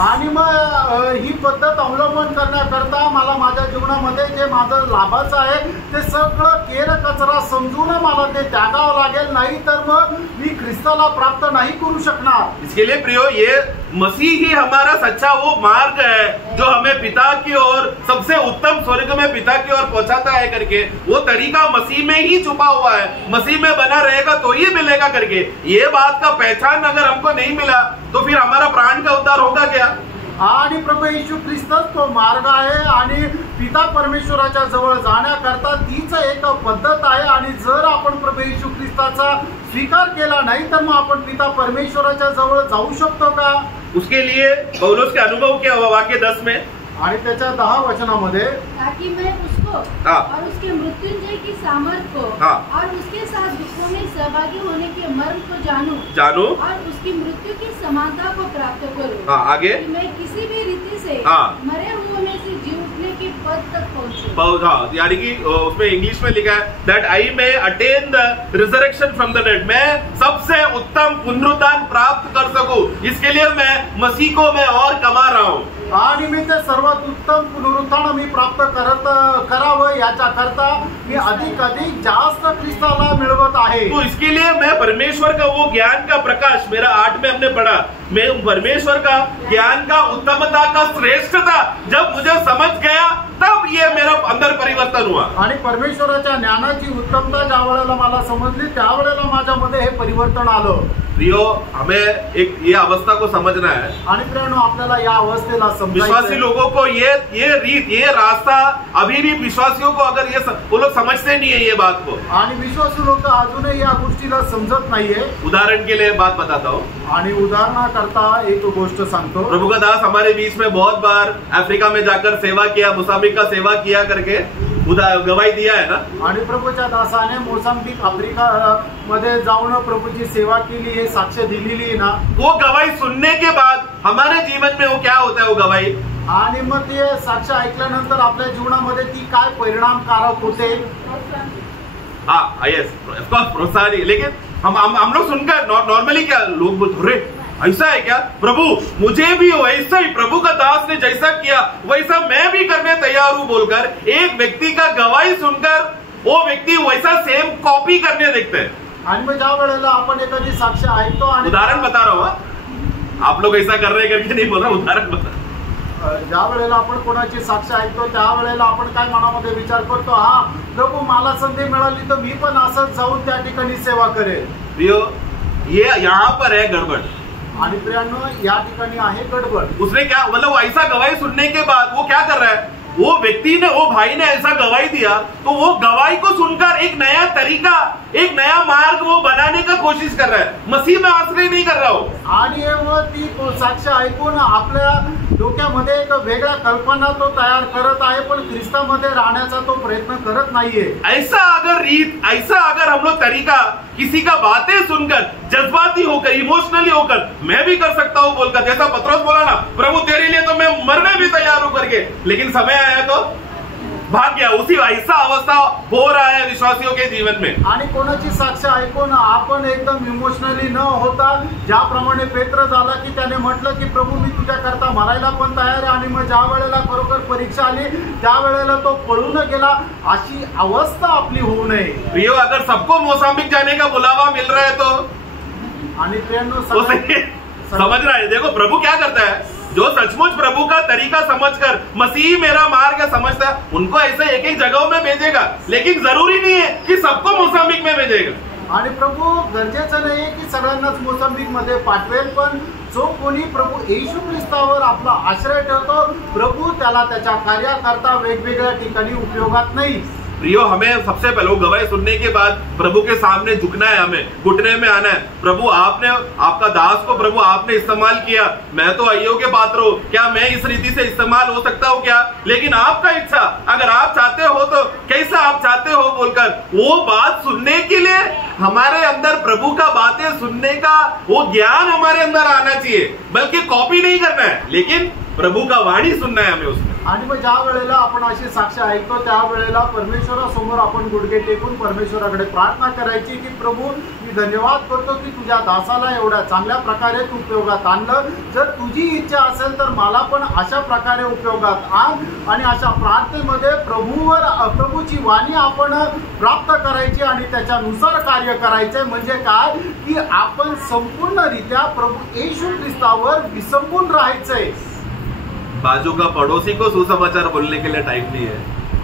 आणि मग ही पद्धत अवलंबन करण्याकरता मला माझ्या जीवनामध्ये जे माझं लाभाचं आहे ते सगळं केर कचरा समजून मला ते त्यागावं लागेल, नाही तर मग मी ख्रिस्ताला प्राप्त नाही करू शकणार. इसके लिए प्रियो, ये मसीह ही हमारा सच्चा वो मार्ग है जो हमें पिता की ओर, सबसे उत्तम स्वर्ग में पिता की ओर पहुंचाता है करके. वो तरीका मसीह में ही छुपा हुआ है. मसीह में बना रहेगा तो ही मिलेगा करके. ये बात का पहचान अगर हमको नहीं मिला तो फिर हमारा प्राण का उद्धार होगा क्या? आणि प्रभू येशू ख्रिस्तच तो मार्ग आहे आणि पिता परमेश्वराच्या जवळ जाण्याकरता तीच एक पद्धत आहे. आणि जर आपण प्रभू येशू ख्रिस्ताचा स्वीकार केला नाही तर मग आपण पिता परमेश्वराच्या जवळ जाऊ शकतो का? उसके लिए पौलुस के अनुभव के वाक्य 10 में आणि त्याच्या 10 वचनामध्ये ताकि मैं उसको और उसके मृत्युंजय की सामर्थ को और उसके साथ दुखों में सहभागी होने के मर्म को जानूं और उसकी मृत्यु की समानता को प्राप्त करूं. आगे कि मैं किसी भी रीति से मरे हुए में से जी उठने के पद तक पहुंचूं. यानी कि उसमें इंग्लिश में लिखा है that I may attain the resurrection from the dead. मैं सबसे उत्तम पुनरुत्थान प्राप्त कर सकूं, इसके लिए मैं मसीह को मैं और कमा रहा हूं. आणि मी ते सर्वात उत्तम पुनरुत्थान मी प्राप्त करावं याच्या करता मी अधिक जास्त ख्रिस्ताला मिळवत आहे. तो इसके लिए मैं परमेश्वर का वो ज्ञान का प्रकाश, मेरा 8 में हमने पढ़ा, मैं परमेश्वर का ज्ञान का उत्तमता का श्रेष्ठता जब मुझे समझ गया तब ये मेरा अंदर परिवर्तन हुआ. आणि परमेश्वराच्या ज्ञानाची उत्तमता ज्या वेळेला मला समजली त्यावेळेला माझ्यामध्ये हे परिवर्तन आलं. प्रियो, हमें एक ये अवस्था को समझना है. आणि प्रियो, आपल्याला या अवस्थेला समजायचं आहे. विश्वासी लोगों को ये रीत, ये रास्ता अभी भी विश्वासियों को अगर ये वो लोग समझते नहीं है ये बात को. आणि विश्वासी लोक अजूनही या गोष्टीला समजत नाहीये. उदाहरण के लिए बात बताता हूँ. आणि उदाहरणाकरता एक गोष्ट सांगतो. प्रभु का दास हमारे बीच में बहुत बार अफ्रीका में जाकर सेवा किया, मोसाम्बिक का सेवा किया करके गवाही दिया है ना. आणि प्रभूच्या दासाने मोसाम्बिक आफ्रिका मध्ये जाऊन प्रभूची सेवा केली, हे साक्ष दिलेली ना. वो गवाही सुनने के बाद हमारे जीवन में वो क्या होता है, वो गवाही, आणि मग ते साक्ष ऐकल्यानंतर आपल्या जीवनामध्ये ती काय परिणामकारक होते. यस, प्रोत्साहन. लेकिन हम लोग सुनकर नॉर्मली क्या लोग बोलते, अरे ऐसा है क्या प्रभु, मुझे भी वैसा ही प्रभु का दास ने जैसा किया वैसा मैं भी करने तैयार हूं बोलकर एक व्यक्ती का गवाही सुनकर वो व्यक्ति वैसा सेम कॉपी करने देखते हैं. आणि मग ज्या वेळेला आपण एखादी साक्ष ऐकतो आणि उदाहरण बता रहा हूँ, आप लोग ऐसा कर रहे करके नहीं बोल रहा, उदाहरण बता. ज्या वेळेला आपण कोणाची साक्ष ऐकतो त्या वेळेला आपण काय मनामध्ये विचार करतो, हा प्रभू मला संधी मिळाली तर मी पण असंच जाऊन त्या ठिकाणी सेवा करेल. ये यहाँ पर है गड़बड़. आणि प्रियांनो, या ठिकाणी आहे गडबड. उसने क्या मतलब ऐसा गवाही सुनने के बाद वो क्या कर रहा है, वो व्यक्ति ने, वो भाई ने ऐसा गवाही दिया तो वो गवाही को सुनकर एक नया तरीका, एक नया मार्ग वो बनाने का कोशिश कर रहा है, मसीह में आश्रय नहीं कर रहा हो. आणि मग ती साक्ष ऐकून आपल्या डोक्यामध्ये एक वेगळ्या कल्पना तो तयार करत आहे, पण ख्रिस्तामध्ये राहण्याचा तो प्रयत्न करत नाहीये. ऐसा अगर हम लोग तरीका किसी का बातें सुनकर जज्बाती होकर, इमोशनली होकर मैं भी कर सकता हूँ बोलकर, जैसा पत्रोस बोला ना, प्रभु तेरे लिए तो मैं मरने भी तैयार हूं करके, लेकिन समय आया तो भाग गया. उसी ऐसा अवस्था हो रहा है विश्वासियों के जीवन में. आणि कोणाची साक्ष ऐकून आपण एकदम इमोशनली न होता, ज्याप्रमाणे पेत्र झाला की त्याने म्हटलं की प्रभू मी तुझ्या करता मरायला पण तयार आहे, आणि मग ज्या वेळेला खरोखर परीक्षा आली त्या वेळेला तो पळून गेला, अशी अवस्था आपली होऊ नये. प्रियो, अगर सबको मोसाम्बिक जाने का बुलावा मिल रहा है तो, आणि प्रियांनो समझ रहा है, देखो प्रभु क्या करता है, जो सचमुच प्रभु का तरीका समझकर मसीह मेरा मार्ग समझता है उनको ऐसे एक एक जगहों में भेजेगा, लेकिन जरूरी नहीं है कि सबको मोसाम्बिक में भेजेगा. आणि प्रभू गरजेचं नाहीये की सगळ्यांनाच मोसाम्बिक मध्ये पाठवेल, पण जो कोणी प्रभू येशू ख्रिस्तावर आपला आश्रय ठेवतो प्रभू त्याला त्याच्या कार्याकरता वेगवेगळ्या ठिकाणी उपयोगात नाही. प्रियो, हमें सबसे पहले वो गवाही सुनने के बाद प्रभु के सामने झुकना है, हमें घुटने में आना है। प्रभु, आपने आपका दास को प्रभु आपने इस्तेमाल किया, मैं तो अयोग्य पात्र हूं, क्या मैं इस रीति से इस्तेमाल हो सकता हूं क्या? लेकिन आपका इच्छा, अगर आप चाहते हो तो कैसा आप चाहते हो बोलकर वो बात सुनने के लिए हमारे अंदर प्रभु का बातें सुनने का वो ज्ञान हमारे अंदर आना चाहिए, बल्कि कॉपी नहीं करना है, लेकिन प्रभू का वाणी सुनना है हमें उसमें। आणि मग ज्या वेळेला आपण अशी साक्ष ऐकतो त्यावेळेला परमेश्वरासमोर आपण गुडघे टेकून परमेश्वराकडे प्रार्थना करायची की प्रभू, मी धन्यवाद करतो की तुझ्या दासाला एवढ्या चांगल्या प्रकारे तू उपयोगात आणलं। जर तुझी इच्छा असेल तर मला पण अशा प्रकारे उपयोगात आण, आणि अशा प्रार्थनेमध्ये प्रभूची वाणी आपण प्राप्त करायची आणि त्याच्यानुसार कार्य करायचे। म्हणजे काय की आपण संपूर्णरित्या प्रभू येशू ख्रिस्तावर विसंबून राहायचंय। बाजू का पड़ोसी को सुसमाचार बोलने के लिए टाइम नहीं है,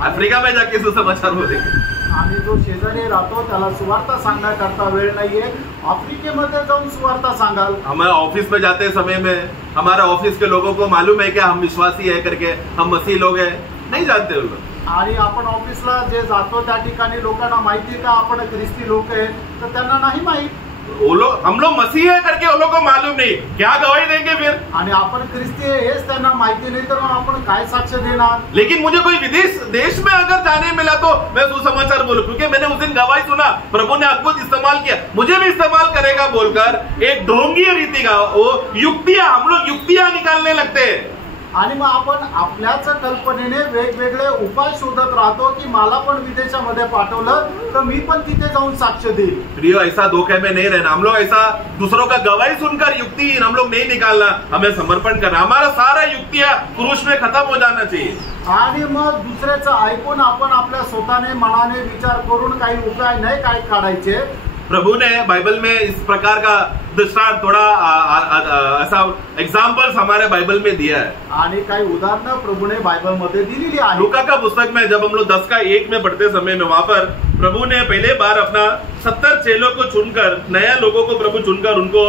अफ्रीका में जाके सुसमाचार बोलेंगे। आणि जो शेजारी राहतो त्याला सुवार्ता सांगण्याकरता वेळ नाहीये, आफ्रिकेमध्ये जाऊन सुवार्ता सांगाल। हमें ऑफिस में जाते समय में हमारे ऑफिस के लोगों को मालूम है कि हम विश्वासी है करके, हम मसीह लोग हैं, नहीं जानते वो लोग। आणि आपण ऑफिसला जे जातो त्या ठिकाणी लोकांना माहिती का आपण ख्रिस्ती लोक आहे, तर त्यांना नाही माहित। वो लोग, हम लोग मसीह है करके वो लोग को मालूम नहीं, क्या गवाही देंगे फिर? आणि आपण ख्रिस्ती आहे हेच त्यांना माहिती नाही, तर मग आपण काय साक्ष देणार? लेकिन मुझे कोई विदेश देश में अगर जाने मिला तो मैं सुसमाचार बोलूं, क्योंकि मैंने उस दिन गवाही सुना, प्रभु ने अद्भुत इस्तेमाल किया, मुझे भी इस्तेमाल करेगा बोलकर एक ढोंगी रीति का वो युक्तियां, हम लोग युक्तियां निकालने लगते हैं। आणि मग आपण आपल्याच कल्पनेने वेगवेगळे उपाय शोधत राहतो की मला पण विदेशामध्ये पाठवलं तर मी पण तिथे जाऊन साक्ष देईल। प्रियो, ऐसा धोखे में नहीं रहना, हम लोग ऐसा दूसरों का गवाही सुनकर युक्ति हम लोग नहीं निकालना, हमें समर्पण करना, हमारा सारा युक्तियां क्रूस में खत्म हो जाना चाहिए। आणि मग दुसऱ्याचं ऐकून आपण आपल्या स्वतःने मनाने विचार करून काही उपाय नाही काय काढायचे। प्रभु ने बाइबल में इस प्रकार का दृष्टांत थोड़ा ऐसा एग्जाम्पल्स हमारे बाइबल में दिया है, आणि काही उदाहरणं प्रभु ने बाइबल मध्ये दिलेली आहे। लूका का पुस्तक में जब हम लोग 10:1 में पढ़ते समय में वहां पर प्रभु ने पहले बार अपना 70 चेलों को चुनकर, नया लोगों को प्रभु चुनकर उनको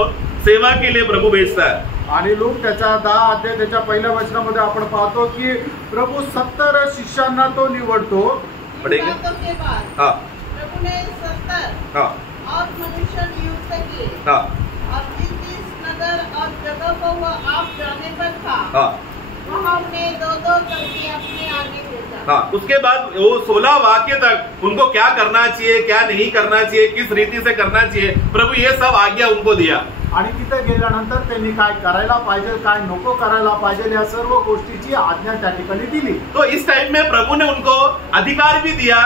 सेवा के लिए प्रभु भेजता है। आणि लोक त्याच्या 10 अध्याय त्याच्या पहिल्या वचनामध्ये आपण पाहतो की प्रभु 70 शिष्यांना तो निवडतो। पढ़ेंगे? हाँ, प्रभु ने 70 हाँ, और मनुष्य नियुक्त किए, हाँ, और जिस नगर और जगह को वह आप जाने पर था, हाँ, वहाँ उन्हें 2-2 करके अपने आगे भेजा। हाँ, उसके बाद वो 16 वाक्य तक उनको क्या करना चाहिए, क्या नहीं करना चाहिए, किस रीति से करना चाहिए, प्रभु ये सब आज्ञा उनको दिया। आणि तिथे गेल्यानंतर त्यांनी काय करायला पाहिजे, काय नको करायला पाहिजे, या सर्व गोष्टीची आज्ञा त्या ठिकाणी दिली। तो इस टाइम में प्रभु ने उनको अधिकार भी दिया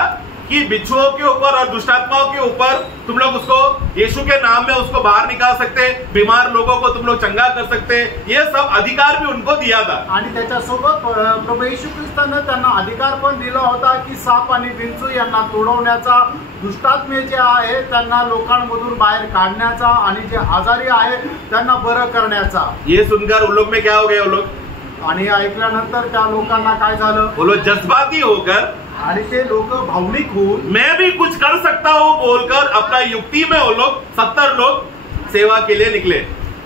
कि बिच्छुओं के ऊपर और दुष्टात्माओं के ऊपर तुम लोग उसको यीशु के नाम में उसको बाहर निकाल सकते, बीमार लोगों को तुम लोग चंगा कर सकते, ये सब अधिकार भी उनको दिया था। आणि त्याच्यासोबत प्रभू येशू ख्रिस्ताने त्यांना अधिकार पण दिला होता की साप आणि विंचू यांना तोडवण्याचा, दुष्टात्मे जे आहे त्यांना लोकांमधून बाहेर काढण्याचा, आणि जे आजारी आहे त्यांना बरं करण्याचा। ये सुनकर उन लोग में क्या हो गए, वो लोग, आणि ऐकल्यानंतर त्या लोकांना काय झालं, वो लोग जज्बाती होकर, आणि ते लोक भावनिक होऊन मैं भी कुछ कर सकता हूँ बोलकर अपना युक्ति में वो लोग 70 लोग सेवा के लिए निकले।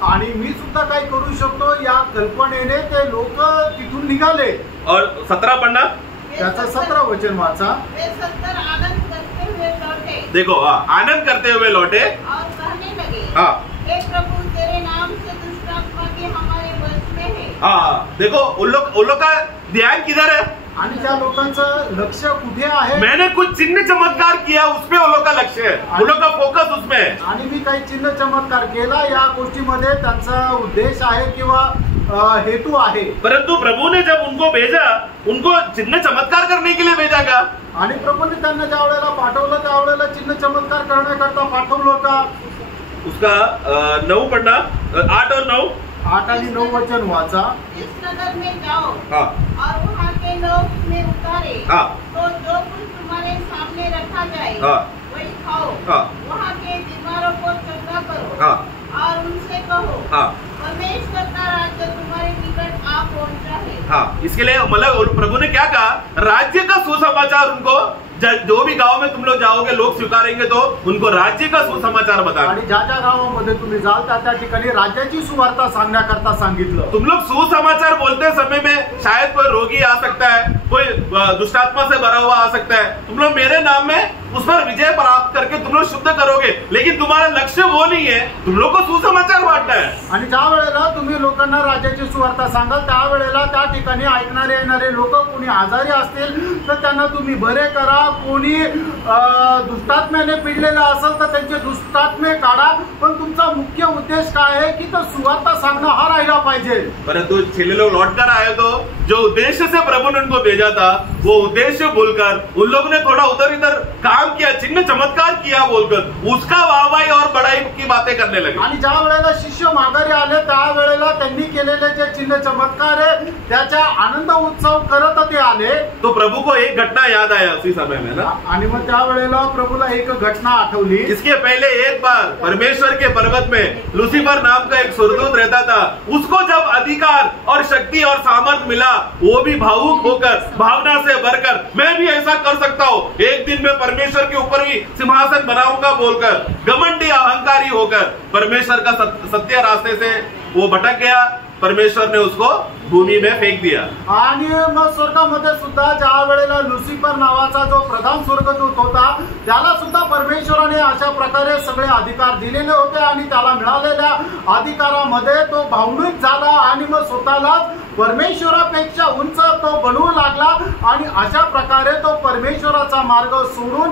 आणि मी सुद्धा काय करू शकतो या कल्पनेने ते लोक तिथून निघाले। और 17 पढ़ना, त्याचं 17 वचन वाचा। वे 70 आनंद करते हुए लौटे, देखो, आनंद करते हुए लौटे और कहने लगे, हाँ, हे प्रभु, तेरे नाम से दुष्टात्मा के हमारे वश में है। हाँ, देखो उन लोग का ध्यान किधर है, आणि त्या लोकांचं लक्ष कुठे आहे, मैंने कुछ चिन्ह चमत्कार किया उसपे वो लोग का लक्ष्य है, वो लोग का फोकस उसमें है। आणि मी काही चिन्ह चमत्कार केला या गोष्टीमध्ये त्यांचा उद्देश आहे किंवा हेतू आहे। परंतु प्रभु ने जब उनको भेजा, उनको चिन्ह चमत्कार करने के लिए भेजा का? आणि प्रभूने त्यांना ज्या वेळेला पाठवलं त्यावेळेला चिन्ह चमत्कार करण्याकरता पाठवलं का? उसका 9 पढ़ना, 8 और 9, 8 आणि 9 वचन वाचा। इस नगर में जाओ, हाँ, और वहाँ के लोग में उतारे, हाँ, तो जो कुछ तुम्हारे सामने रखा जाए, हाँ, वही खाओ। हाँ, वहाँ के बीमारों को चंगा करो, हाँ, और उनसे कहो, हाँ, परमेश्वर का राज्य तुम्हारे निकट आ पहुँचा है। हाँ, इसके लिए मतलब प्रभु ने क्या कहा, राज्य का सुसमाचार उनको जो भी गाव में तुम लोग जाओगे लोग स्वीकारेंगे तो उनको राज्य का सुसमाचार बताना। आणि ज्या ज्या गावामध्ये तुम्ही जाल त्या ठिकाणी राज्याची सुवार्ता सांगण्याकरता सांगितलं। तुम लोग सुसमाचार बोलते समय में शायद कोई रोगी आ सकता है, कोई दुष्टात्मा से भरा हुआ आ सकता है, तुम लोग मेरे नाम में उस पर विजय प्राप्त करके तुम लोग शुद्ध करोगे, लेकिन तुम्हारा लक्ष्य वो नहीं है, तुम लोग को सुसमाचार बांटना है। आणि ज्या वेळेला तुम्ही लोकांना राज्याची सुवार्ता सांगाल त्यावेळेला त्या ठिकाणी ऐकणारे येणारे लोक कोणी आजारी असतील तर त्यांना तुम्ही बरे करा, कोणी दुष्टात्म्याने पिडलेला असेल तर त्यांचे दुष्टात्मे काढा, पण तुमचा मुख्य उद्देश काय आहे की तो सुवार्ता सांगणं हा राहिला पाहिजे। परंतु चेले लोग लौट कर आए तो जो उद्देश्य से प्रभु ने उनको भेजा था वो उद्देश्य भूलकर उन लोगों ने थोड़ा उधर इधर काम किया, चिन्ह चमत्कार किया बोलकर उसका वाहवाही और बड़ाई की बातें करने लगे। आणि ज्या वेळेला शिष्य माघारी आले त्यावेळेला त्यांनी केलेले जे चिन्ह चमत्कार आहे त्याचा आनंद उत्सव करत ते आले। तो प्रभु को एक घटना याद आया उसी समय में ना, आणि मग त्यावेळेला प्रभूला एक घटना आठवली। इसके पहले एक बार परमेश्वर के पर्वत में लूसीफर नाम का एक स्वर्गदूत रहता था, उसको जब अधिकार और शक्ति और सामर्थ मिला वो भी भावुक होकर भावना से भरकर मैं भी ऐसा कर सकता हूँ, एक दिन मैं परमेश्वर के ऊपर भी सिंहासन बनाऊंगा बोलकर घमंडी अहंकारी होकर परमेश्वर का सत्य रास्ते से वो भटक गया। परमेश्वर ने उसको भूमि में फेक दिया। आणि मग स्वर्गामध्ये सुद्धा ज्या वेळेला लुसिफर नावाचा जो प्रधान स्वर्गदूत होता त्याला सुद्धा परमेश्वराने अशा प्रकारे सगळे अधिकार दिलेले होते आणि त्याला मिळालेल्या अधिकारामध्ये तो भावनिक झाला आणि मग स्वतःलाच परमेश्वरापेक्षा उंच तो बनवू लागला आणि अशा प्रकारे तो परमेश्वराचा मार्ग सोडून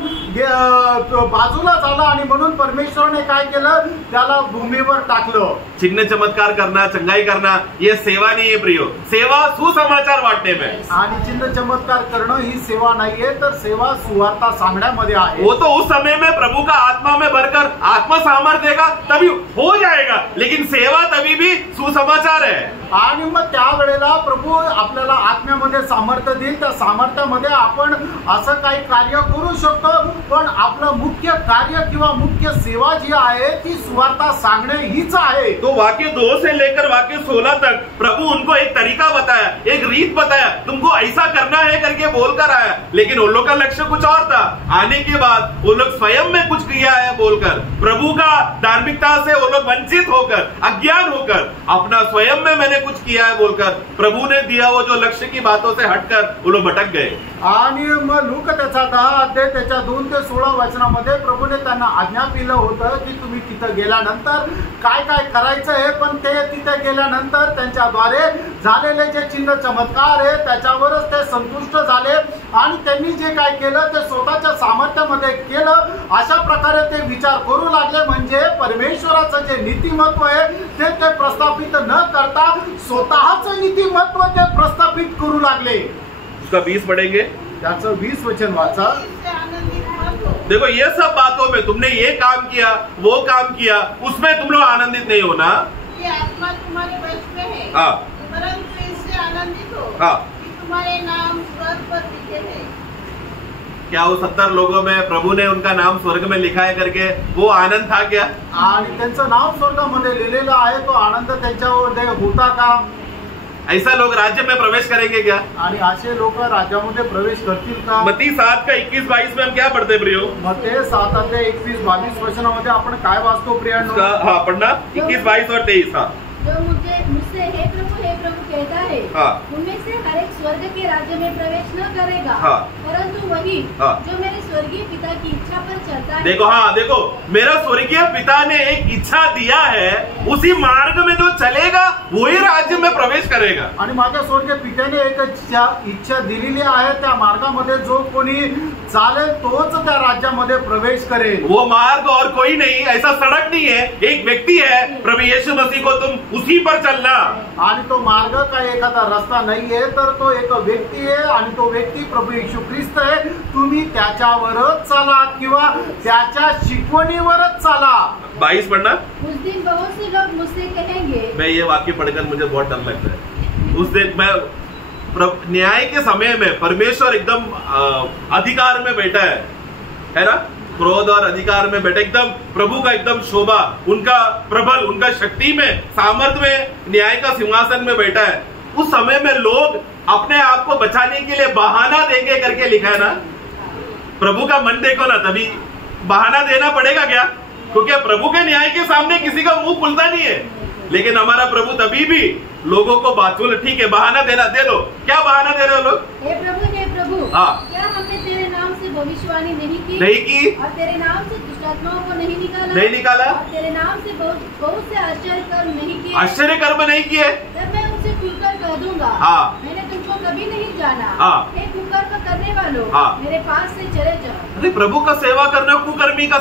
बाजूला झाला आणि म्हणून परमेश्वराने काय केलं त्याला भूमीवर टाकलं। चिन्ह चमत्कार करना, चंगाई करना ये सेवा नहीं है प्रियो, सेवा सुसमाचार बांटने में। आणि चिन्ह चमत्कार करणं ही सेवा नाहीये तर सेवा सुवार्ता सांगण्यामध्ये आहे। वो तो उस समय में प्रभु का आत्मा में भरकर आत्मा सामर्थ्य देगा तभी हो जाएगा, लेकिन सेवा तभी भी सुसमाचार है। आणि मग त्यावेळेला प्रभू आपल्याला आत्म्यामध्ये सामर्थ्य देईल, त्या सामर्थ्यामध्ये आपण असं काही कार्य करू शकतो, पण आपलं मुख्य कार्य किंवा मुख्य सेवा जी आहे ती सुवार्ता सांगणे हीच आहे। तो वाक्य 2 से लेकर वाक्य 16 तक प्रभु उनको एक तरीका बताया, एक रीत बताया, तुमको ऐसा करना है करके बोलकर आया, लेकिन उन लोग का लक्ष्य कुछ और था। आने के बाद वो लोग स्वयं में कुछ किया है बोलकर प्रभु का धार्मिकता से वो लोग वंचित होकर अज्ञान होकर अपना स्वयं में मैंने कुछ किया है बोलकर प्रभु ने दिया वो जो लक्ष्य की बातों से हटकर वो लोग भटक गए। आणि मग लूक त्याचा 10 अध्याय त्याच्या 2 ते 16 वचनामध्ये प्रभूने त्यांना आज्ञा दिलं होतं की तुम्ही तिथे गेल्यानंतर काय काय करायचं आहे, पण ते तिथे गेल्यानंतर त्यांच्याद्वारे झालेले जे चिन्ह चमत्कार आहे त्याच्यावरच ते संतुष्ट झाले आणि त्यांनी जे काय केलं ते स्वतःच्या सामर्थ्यामध्ये केलं। अशा प्रकारे ते विचार करू लागले, म्हणजे परमेश्वराचं जे नीतिमत्व आहे ते प्रस्थापित न करता स्वतःचं नीतिमत्व ते प्रस्थापित करू लागले। उसका 20 पढ़ेंगे, त्याचं 20 वचन वाचा। देखो ये सब बातों में तुमने ये काम किया वो काम किया उसमें तुम लोग आनंदित नहीं हो ना, ये आत्मा तुम्हारे वश में है, हाँ, परंतु इससे आनंदित हो हाँ, कि तुम्हारे नाम स्वर्ग पर लिखे हैं। क्या वो 70 लोगों में प्रभु ने उनका नाम स्वर्ग में लिखा है करके वो आनंद था क्या? आणि त्यांचं नाव स्वर्गामध्ये लिहिलेलं आहे, तो आनंद त्यांच्यामध्ये होता का? ऐसा लोग राज्य में प्रवेश करेंगे क्या? आणि असे लोक राज्यामध्ये प्रवेश करतील का? मत्ती 7 का 21-22 में हम क्या पढ़ते प्रियो? मत्ती 7 अध्याय 21-22 वचनामध्ये आपण काय वाचतो प्रियांनो? हाँ पढ़ना 21, 22 और 23। हाँ, जो मुझसे हे प्रभु कहता है, उनमें से हर एक स्वर्ग के राज्य में प्रवेश न करेगा, परंतु वही जो मेरे स्वर्गीय पिता की इच्छा पर चलता है। देखो, हाँ देखो, मेरा स्वर्गीय पिता ने एक इच्छा दिया है, उसी मार्ग में जो चलेगा वही राज्य में प्रवेश करेगा। आणि माझ्या स्वर्गीय पित्याने एक इच्छा दिलेली आहे, त्या मार्गामध्ये जो कोणी चालेल तोच त्या राज्यामध्ये प्रवेश करेल। वो मार्ग और कोई नहीं, ऐसा सड़क नहीं है, एक व्यक्ती है, प्रभु यीशु मसीह को तुम उसी पर चलना। आणि तो मार्ग काय एखादा रस्ता नाहीये, तर तो एक व्यक्ती आहे आणि तो व्यक्ती प्रभू येशू ख्रिस्त आहे। तुम्ही त्याच्यावरच चाला किंवा त्याच्या शिकवणीवरच चाला। 22 पढ़ना। उस दिन बहुत से लोग मुझसे कहेंगे, मैं ये वाक्य पढ़कर मुझे बहुत डर लगता है। उस दिन मैं न्याय के समय में परमेश्वर एकदम अधिकार में बैठा है ना, क्रोध और अधिकार में बैठे, एकदम प्रभु का एकदम शोभा, उनका प्रबल, उनका शक्ति में, सामर्थ्य में न्याय का सिंहासन में बैठा है। उस समय में लोग अपने आप को बचाने के लिए बहाना देंगे करके लिखा है ना, प्रभु का मन देखो ना, तभी बहाना देना पड़ेगा क्या? क्योंकि प्रभु के न्याय के सामने किसी का मुंह खुलता नहीं है। लेकिन हमारा प्रभु तभी भी लोगों को बात बोले, ठीक है बहाना देना दे दो। क्या बहाना दे रहे हो लोग? हे प्रभु, हाँ, क्या हमने तेरे नाम से भविष्यवाणी नहीं की और तेरे नाम से दुष्टात्माओं को नहीं निकाला और तेरे नाम से बहुत से आश्चर्य कर्म नहीं किए? तब मैं उनसे खुलकर कह दूंगा, हाँ, मैंने तुमको कभी नहीं जाना। हाँ, हे कुकर्म करने वालों, हाँ, मेरे पास से चले जाओ। अरे प्रभु का सेवा करना कुकर्मी का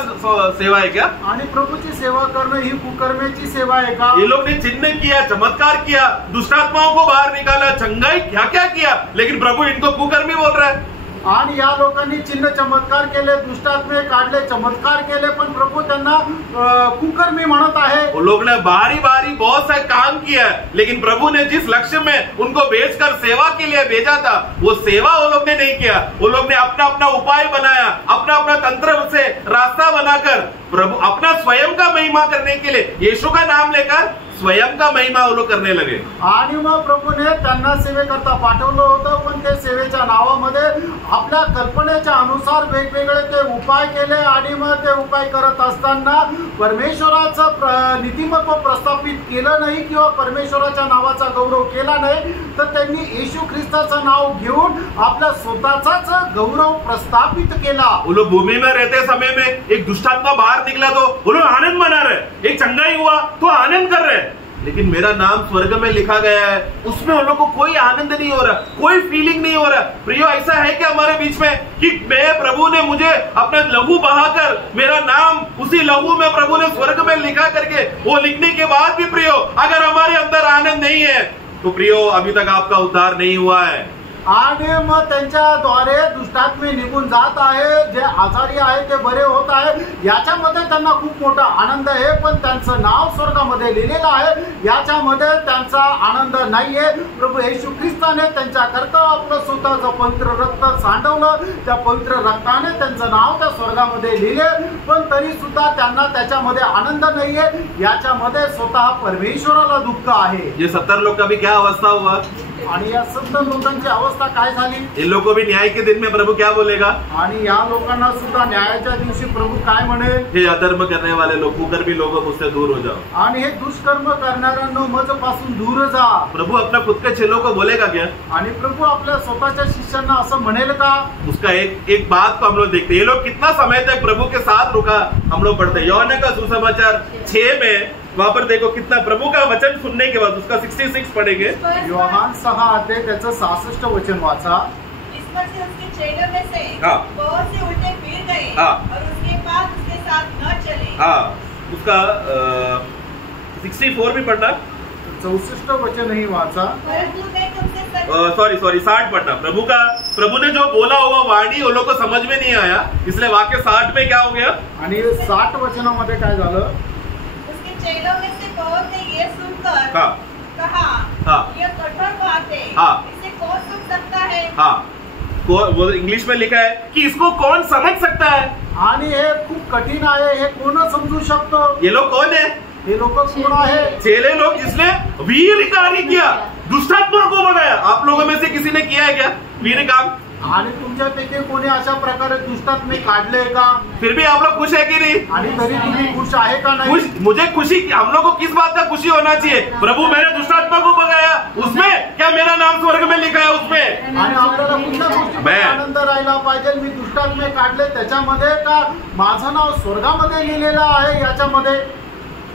सेवा है क्या? आणि प्रभूची सेवा करणं ही कुकर्मेची सेवा आहे का? ये लोग ने चिन्ह किया, चमत्कार किया, दुष्टात्माओं को बाहर निकाला, चंगाई क्या क्या किया, लेकिन प्रभु इनको कुकर्मी बोल रहा है। आणि या लोकांनी चिन्ह चमत्कार केले, दुष्टात्मे काढले, चमत्कार केले, पण प्रभू त्यांना कुकर्मी म्हणत आहे। वो लोग ने बारी बारी बहुत सारे काम किया, लेकिन प्रभु ने जिस लक्ष्य में उनको भेजकर सेवा के लिए भेजा था, वो सेवा वो लोग ने नहीं किया। वो लोग ने अपना अपना उपाय बनाया, अपना अपना तंत्र से रास्ता बनाकर प्रभु अपना स्वयं का महिमा करने के लिए यीशु का नाम लेकर स्वयं का महिमा वो लोग करने लगे। आणि मग प्रभूने त्यांना सेवेकरता पाठवलं होतं, पण ते सेवेच्या नावामध्ये आपल्या कल्पनेच्या अनुसार वेगवेगळे ते उपाय केले आणि मग ते उपाय करत असताना परमेश्वराचं नीतिमत्व प्रस्थापित केलं नाही किंवा परमेश्वराच्या नावाचा गौरव केला नाही, तर त्यांनी येशू ख्रिस्ताचं नाव घेऊन आपल्या स्वतःचाच गौरव प्रस्थापित केला। वो लोग भूमि में रहते समय में एक दुष्टात्मा बाहर निकला तो वो लोग आनंद मना रहे, एक चंगाई हुआ तो आनंद कर रहे, लेकिन मेरा नाम स्वर्ग में लिखा गया है उसमें उन लोगों को कोई आनंद नहीं हो रहा, कोई फीलिंग नहीं हो रहा। प्रियो, ऐसा है क्या हमारे बीच में कि मैं प्रभु ने मुझे अपना लहू बहाकर मेरा नाम उसी लहू में प्रभु ने स्वर्ग में लिखा करके, वो लिखने के बाद भी प्रियो अगर हमारे अंदर आनंद नहीं है तो प्रियो अभी तक आपका उद्धार नहीं हुआ है। आणि मग त्यांच्याद्वारे दुष्टात्मे निघून जात आहे, जे आजारी आहे ते बरे होत आहे, याच्यामध्ये त्यांना खूप मोठा आनंद आहे, पण त्यांचं नाव स्वर्गामध्ये लिहिलेलं आहे याच्यामध्ये त्यांचा आनंद नाहीये। प्रभू येशू ख्रिस्ताने त्यांच्याकरता आपलं स्वतःचं पवित्र रक्त सांडवलं, त्या पवित्र रक्ताने त्यांचं नाव त्या स्वर्गामध्ये लिहिले, पण तरी सुद्धा त्यांना त्याच्यामध्ये आनंद नाहीये, याच्यामध्ये स्वतः परमेश्वराला दुःख आहे। ये 70 लोग का भी क्या अवस्था हुआ? आणि या 70 लोकांची अवस्था काय झाली? इन लोगों को भी न्याय के दिन में प्रभु क्या बोलेगा? आणि या लोकांना सुद्धा न्यायाच्या दिवशी प्रभू काय म्हणेल? हे अधर्म करने वाले लोग, कुकर्मी लोग, मुझसे दूर हो जाओ। आणि हे दुष्कर्म करणाऱ्यांनो माझ्यापासून दूर जा। प्रभु अपना खुद के चेलों को बोलेगा क्या? आणि प्रभू आपल्या स्वतःच्या शिष्यांना असं म्हणेल का? उसका एक बात को हम लोग देखते, ये लोग कितना समय तक प्रभु के साथ रुका, हम लोग पढ़ते यूहन्ना का सुसमाचार 6 में, वहां पर देखो कितना प्रभु का वचन सुनने के बाद उसका 66 पढ़ेंगे। यूहन्ना 6 अध्याय त्याचं 66 वचन वाचा। इस पर से उसके चेलों में से हाँ, बहुत से उल्टे फिर गए, हाँ, और उसके बाद उसके साथ न चले। हाँ, उसका 64 भी पढ़ना, 64 वचन ही वाचा। सॉरी 60 पढ़ना। प्रभु ने जो बोला हुआ वाणी उन लोग को समझ में नहीं आया, इसलिए वाक्य 60 में क्या हो गया? आणि 60 वचनामध्ये काय झालं? चेलों में से बहुत ने ये सुनकर कहा, यह कठोर बात है, इसे कौन सुन सकता है? वो इंग्लिश में लिखा है कि इसको कौन समझ सकता है? आणि हे खूप कठीण आहे, हे कोण समजू शकतो? ये लोग कौन है? हे लोक कोण आहे? चेले लोग जिसने वीर कार्य किया, दुष्टात्मा को भगाया। आप लोगों में से किसी ने किया है क्या वीर काम? आणि तुमच्यापैकी कोणी अशा प्रकारे दुष्टात्मे काढले का? फिर भी आप लोग खुश है कि नहीं? आणि तरी तुम्ही खुश आहे का नाही? मुझे खुशी, हम लोग को किस बात का खुशी होना चाहिए? प्रभु मैंने दुष्टात्मा को भगाया, उसमें क्या मेरा नाम स्वर्ग में लिखा है उसमें? आणि आपल्याला कुठल्या गोष्टीचा आनंद राहिला पाहिजे? मी दुष्टात्मे काढले त्याच्यामध्ये का माझं नाव स्वर्गामध्ये लिहिलेलं आहे याच्यामध्ये?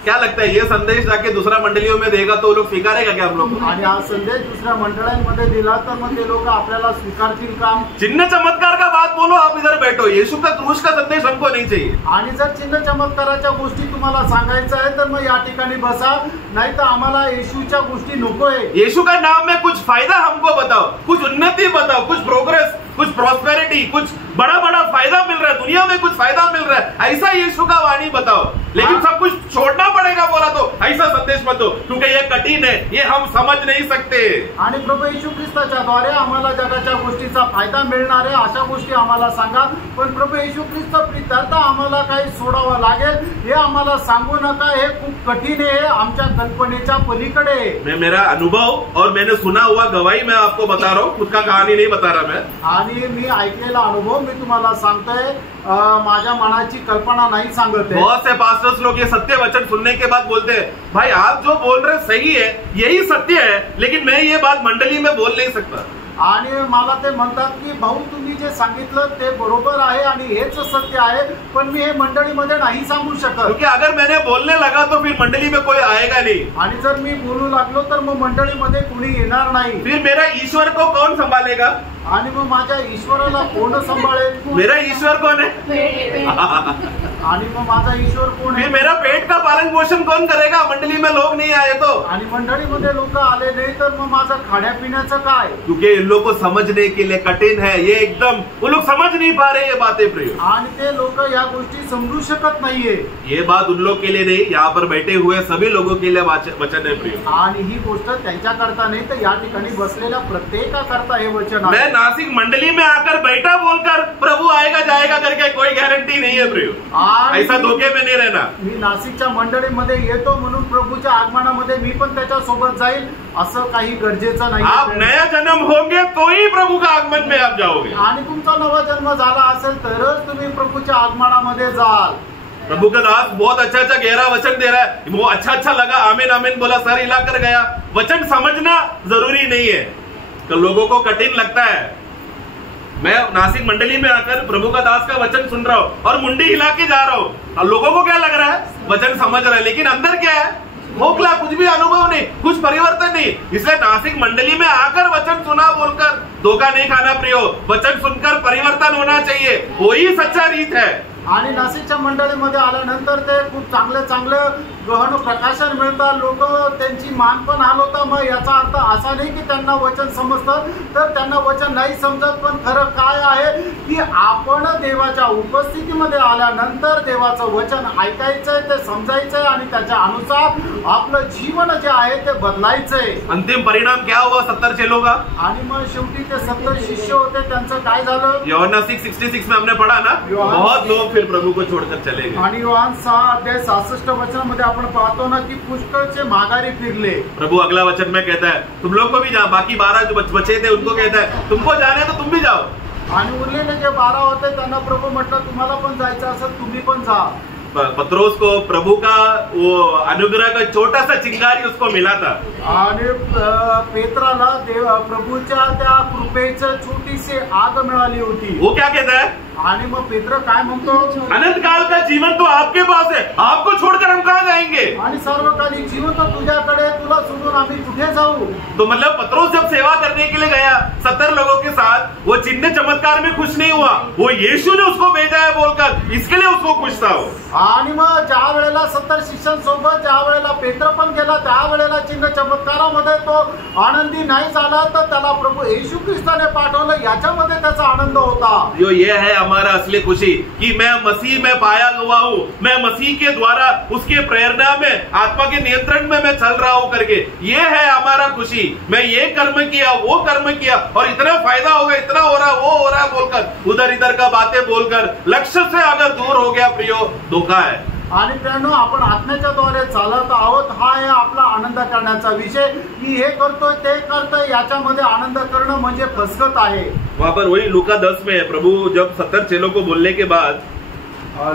क्या लगता है ये संदेश जाके दूसरा मंडलियों में देगा तो लोग स्वीकारेगा क्या हम लोग? आणि हा संदेश दुसऱ्या मंडळांमध्ये दिला तर मग ते लोक आपल्याला स्वीकारतील का? चिन्ह चमत्कार का बात बोलो, आप इधर बैठो, यीशु का क्रूस का संदेश हमको नहीं चाहिए। आणि जर चिन्ह चमत्काराच्या गोष्टी तुम्हाला सांगायचं आहे तर मग या ठिकाणी बसा, नाही तर आम्हाला येशूच्या गोष्टी नकोय। यीशु का नाम में कुछ फायदा हमको बताओ, कुछ उन्नति बताओ, कुछ प्रोग्रेस, कुछ प्रॉस्पेरिटी, कुछ बड़ा बड़ा फायदा मिल रहा है, दुनिया में कुछ फायदा मिल रहा है, ऐसा यीशु का वाणी बताओ। लेकिन सब कुछ छोड़ना पड़ेगा बोला तो ऐसा संदेश मत दो, क्योंकि ये कठिन है, ये हम समझ नहीं सकते। आणि प्रभू येशू ख्रिस्ताच्या द्वारे आम्हाला जगाच्या गोष्टीचा फायदा मिळणार आहे अशा गोष्टी आम्हाला सांगा, पण प्रभू येशू ख्रिस्त प्रित्यर्थ आम्हाला काही सोडावं लागेल हे आम्हाला सांगू नका, हे खूप कठीण आहे, आमच्या कल्पनेच्या पलीकडे। मैं मेरा अनुभव और मैंने सुना हुआ गवाही मैं आपको बता रहा हूँ, खुद का कहानी नहीं बता रहा मैं। आणि मी ऐकलेला अनुभव मी तुम्हाला सांगतोय, माझ्या मनाची कल्पना नहीं सांगत है। बहुत से पास्टर्स लोग ये सत्य वचन सुनने के बाद बोलते हैं, भाई आप जो बोल रहे सही है, यही सत्य है, लेकिन मैं ये बात मंडली में बोल नहीं सकता। आणि मला ते म्हणतात की भाऊ तुम्ही जे सांगितलं ते बरोबर आहे आणि हेच सत्य आहे, पण मी हे मंडळीमध्ये नाही सांगू शकत, क्योंकि अगर मैंने बोलने लगा तो फिर मंडली में कोई आएगा नहीं, आणि जर मी बोलू लागलो तर मग मंडळीमध्ये कुणी येणार नाही, फिर मेरा ईश्वर को कौन संभालेगा, आणि मग माझ्या ईश्वराला कोण सांभाळेल, मेरा ईश्वर कौन है, आणि मग माझा ईश्वर कोण फिर आहे, मेरा पेट का पालन पोषण कौन करेगा, मंडली में लोग नहीं आए तो, आणि मंडळीमध्ये लोक आले नाही तर मग माझं खाण्यापिण्याचं काय, क्योंकि इन लोगों को समझने के लिए कठिन है, ये एकदम वो लोग समझ नहीं पा रहे ये बातें प्रयोग, आणि ते लोक या गोष्टी समजू शकत नाहीये। ये बात उन लोग के लिए नहीं, यहाँ पर बैठे हुए सभी लोगों के लिए वचन है प्रयोग, आणि ही गोष्ट त्यांच्याकरता नाही तर या ठिकाणी बसलेल्या प्रत्येकाकरता हे वचन आहे। मैं नासिक मंडली में आकर बैठा बोलकर प्रभु आएगा जाएगा करके कोई गारंटी नहीं है प्रयोग, ऐसा धोखे में नहीं रहना। मी नाशिकच्या मंडळीमध्ये येतो म्हणून प्रभूच्या आगमनामध्ये मी पण त्याच्या सोबत जाईल असं काही गरजेचं नाही। आप नया जन्म होंगे तो ही प्रभु का आगमन में आप जाओगे, आणि तुमचा नवा जन्म झाला असेल तरच तुम्ही प्रभूच्या आगमनामध्ये जाल। प्रभु का दास बहुत अच्छा अच्छा गहरा वचन दे रहा है, वो अच्छा लगा, आमीन आमीन बोला, सर हिला कर गया। वचन समझना जरूरी नहीं है, तो लोगों को कठिन लगता है। मैं नासिक मंडली में आकर प्रभु का दास का वचन सुन रहा हूँ और मुंडी हिला के जा रहा हूँ, और लोगों को क्या लग रहा है, वचन समझ रहा है, लेकिन अंदर क्या है, खोखला, कुछ भी अनुभव नहीं, कुछ परिवर्तन नहीं। इसलिए नासिक मंडली में आकर वचन सुना बोलकर धोखा नहीं खाना प्रियो, वचन सुनकर परिवर्तन होना चाहिए, वही सच्चा रीत है। आणि नाशिकच्या मंडळीमध्ये आल्यानंतर ते खूप चांगलं गहन प्रकाशन मिळतात, लोक त्यांची मान पण हलवतात। मग याचा अर्थ असा नाही की त्यांना वचन समजतं, तर त्यांना वचन नाही समजत, पण खरं काय आहे की आपण देवाच्या उपस्थितीमध्ये आल्यानंतर देवाचं वचन ऐकायचंय, ते समजायचंय आणि त्याच्या अनुसार आपलं जीवन जे आहे ते बदलायचंय। अंतिम परिणाम क्या हुआ 70 चेलों का? आणि मग शेवटी ते 70 शिष्य होते, त्यांचं काय झालं? यूहन्ना 6:66 में हमने पढ़ा ना, बहुत लोग फिर प्रभु को छोड़कर चले गए। आणि यूहन्ना 6:66 वचनामध्ये आपण पाहतो ना की पुष्कळचे माघारी फिरले। प्रभु अगला वचन में कहता है तुम लोग को भी जा, बाकी 12 जो बचे थे उनको कहता है तुमको जाना है तो तुम भी जाओ। आणि उरलेले जे 12 होते त्यांना प्रभू म्हटलं तुम्हाला पण जायचं असेल तुम्ही पण जा। पत्रोस को प्रभु का वो अनुग्रह का छोटा सा चिंगारी उसको मिला था, आणि पेत्राला प्रभूच्या त्या कृपेचं छोटीशी आग मिळाली होती। वो क्या कहता है? आणि मग पेत्र काय म्हणतो? अनंत काल का जीवन तो आपके पास है, आपको छोड़कर हम कहाँ जाएंगे? आणि सर्वकालिक जीवन तो तुझ्याकडे, तुला सोडून आम्ही कुठे जाऊ? तो मतलब पत्रोस जब सेवा करने के लिए गया 70 लोगों के साथ, वो चिन्ह चमत्कार में खुश नहीं हुआ, वो यीशु ने उसको भेजा है बोलकर, इसके लिए उसको खुश था वो। आणि मग ज्या वेळेला 70 शिष्यांसोबत ज्या वेळेला पेत्र पण गेला, त्या वेळेला चिन्ह चमत्कारामध्ये तो आनंदी नाही झाला, तर त्याला प्रभू येशू ख्रिस्ताने पाठवलं, याच्यामध्ये त्याचा आनंद होता। ये है हमारा असली खुशी कि मैं मसीह में पाया हुआ हूँ, मैं मसीह के द्वारा उसके प्रेरणा में, आत्मा के नियंत्रण में मैं चल रहा हूँ करके, ये है हमारा खुशी। मैं ये कर्म किया, वो कर्म किया और इतना फायदा हो गया, इतना हो रहा, वो हो रहा बोलकर, उधर इधर का बातें बोलकर लक्ष्य से अगर दूर हो गया प्रियो, धोखा है। आणि प्रियानो, आपण आत्म्याच्या द्वारे चालत आहोत, हा आहे आपला आनंद करण्याचा विषय। की हे करतोय ते करतोय याच्यामध्ये आनंद करणं म्हणजे फसगत आहे। वहां पर वही लूका 10 में है, प्रभु जब 70 चेलों को बोलने के बाद,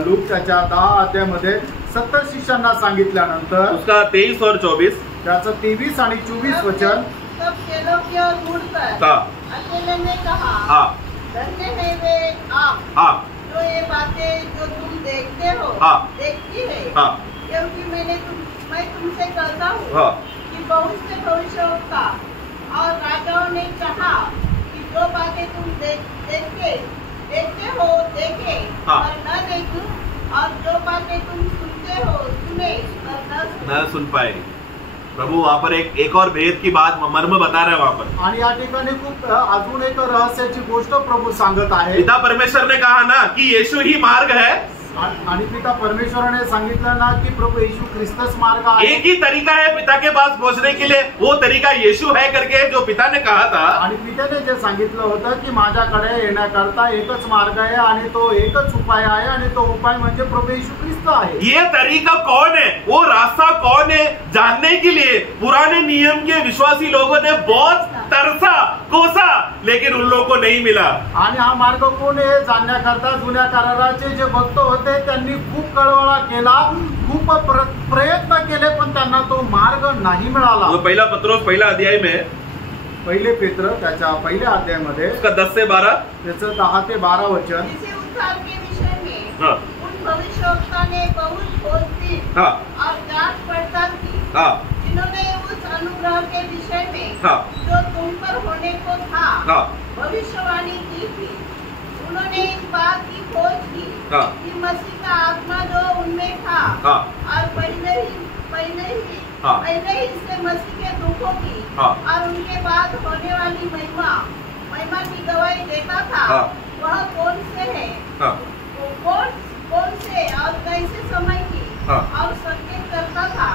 लूक त्याच्या 10 अध्यायामध्ये 70 शिष्यांना सांगितल्यानंतर उसका 23 और 24 त्याचं 23 आणि 24 वचन, सब चेलों की ओर मुड़कर अकेले ने कहा, धन्य है वे आप जो ये बातें जो तुम देखते हो, देखती है, क्योंकि मैं तुमसे कहता हूँ कि बहुत से भविष्यवक्ता और राजाओं ने कहा कि जो बातें तुम देखते हो देखे और न देखे, और जो बातें तुम सुनते हो सुने और न सुन पाए। प्रभु वहाँ पर एक और भेद की बात मर्म बता रहे हैं वहाँ पर, आणि या ठिकाणी खूप अजून एक रहस्याची गोष्ट प्रभू सांगत आहे। पिता परमेश्वर ने कहा ना कि यीशु ही मार्ग है, आणि पिता परमेश्वराने सांगितलं ना की प्रभु यीशु ख्रिस्तच मार्ग आहे. एक ही तरीका है पिता के पास पहुंचने के लिए, वो तरीका यीशु है करके जो पिता ने कहा था. आणि पित्याने जे सांगितलं होतं की माझ्याकडे येण्याकरता एकच मार्ग आहे आणि तो एकच उपाय आहे आणि तो उपाय म्हणजे प्रभु यीशु ख्रिस्त आहे. ये तरीका कौन है, वो रास्ता कौन है जानने के लिए पुराने नियम के विश्वासी लोगों ने बहुत तरसा कोसा, लेकिन उन लोगों को नहीं मिला. आणि हा मार्ग कोण आहे जाणण्याकरता जुन्या कराराचे जे भक्त होते त्यांनी खूप कळवळा केला, खूप प्रयत्न केले, पण त्यांना तो मार्ग नाही मिळाला. वो पहिला पत्रोस पहिला अध्याय में, पहिले पेत्र त्याच्या पहिल्या अध्यायामध्ये उसका 10 से 12 त्याचं 10 ते 12 वचन. इसी उद्धार के विषय में हाँ. उन भविष्यवक्ता ने बहुत खोज की हाँ. और जांच पड़ताल की, हाँ. जिन्होंने उस अनुग्रह के विषय में हाँ. जो तुम पर होने को था हाँ. भविष्यवाणी की थी. उन्होंने इस बात की खोज की हाँ. कि मसीह का आत्मा जो उनमें था हाँ. और पहले हाँ. ही से मसीह के दुखों की हाँ. और उनके बाद होने वाली महिमा की गवाही देता था. हाँ. वह कौन से है, हाँ. कौन से और कैसे समय की हाँ. और संकेत करता था,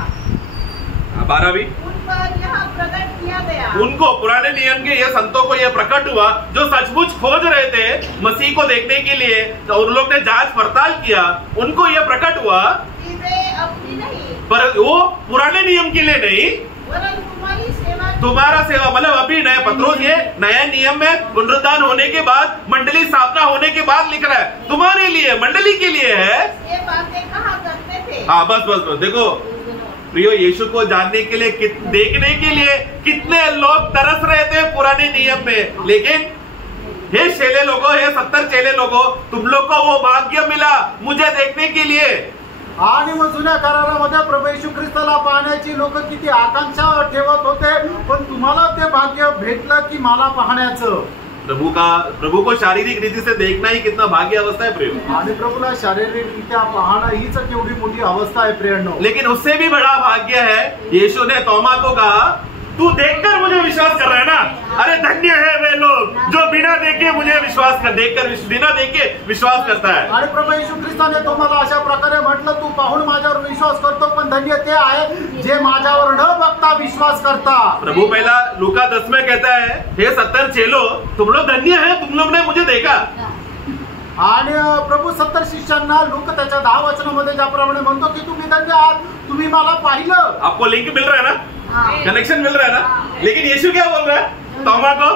12वीं उन पर यह प्रकट किया गया. उनको पुराने नियम के ये संतों को यह प्रकट हुआ जो सचमुच खोज रहे थे मसीह को देखने के लिए, तो उन लोग ने जांच पड़ताल किया, उनको यह प्रकट हुआ कि वे अपनी नहीं पर वो पुराने नियम के लिए नहीं, वरन तुम्हारी सेवा तुम्हारा सेवा, मतलब अभी नया पत्रोस ये नया नियम में पुनरुत्थान होने के बाद, मंडली स्थापना होने के बाद लिख रहा है, तुम्हारे लिए, मंडली के लिए है. ये बातें कहा करते थे. हाँ बस देखो प्रियो, यीशु को जानने के लिए, देखने के लिए कितने लोग तरस रहे थे पुराने नियम में, लेकिन हे चेले लोगों, हे 70 चेले लोगों, तुम लोग को वो भाग्य मिला मुझे देखने के लिए. आणि मग जुन्या करारामध्ये प्रभू येशू ख्रिस्ताला पाहण्याची लोक किती आकांक्षा ठेवत होते, पण तुम्हाला ते भाग्य भेटलं की मला पाहण्याचं. प्रभु को शारीरिक रीति से देखना ही कितना भाग्य अवस्था है प्रियो. आणि प्रभूला शारीरिकरित्या पाहणं हीच केवढी मोठी अवस्था आहे प्रियांनो. लेकिन उससे भी बड़ा भाग्य है, यीशु ने तोमा को कहा तू देखकर मुझे विश्वास कर रहा है ना, अरे धन्य है वे लोग जो बिना देखे मुझे विश्वास कर, देखकर बिना देखे विश्वास करता है. आणि प्रभू येशू ख्रिस्ताने तुम्हाला अशा प्रकारे म्हटलं, तू पाहून माझ्यावर विश्वास करतो, पण धन्य ते आहे जे माझ्यावर न बघता विश्वास करता. प्रभु पहला लूका 10 में कहता है, हे 70 चेलो, तुम लोग धन्य है, तुम लोग ने मुझे देखा. आणि प्रभू 70 शिष्यांना लूक त्याच्या 10 वचनामध्ये ज्याप्रमाणे म्हणतो की तुम्ही धन्य आहात, तुम्ही मला पाहिलं. आपको लिंक मिल रहा है ना, कनेक्शन मिल रहा है ना. लेकिन यीशु क्या बोल रहा है तोमा को,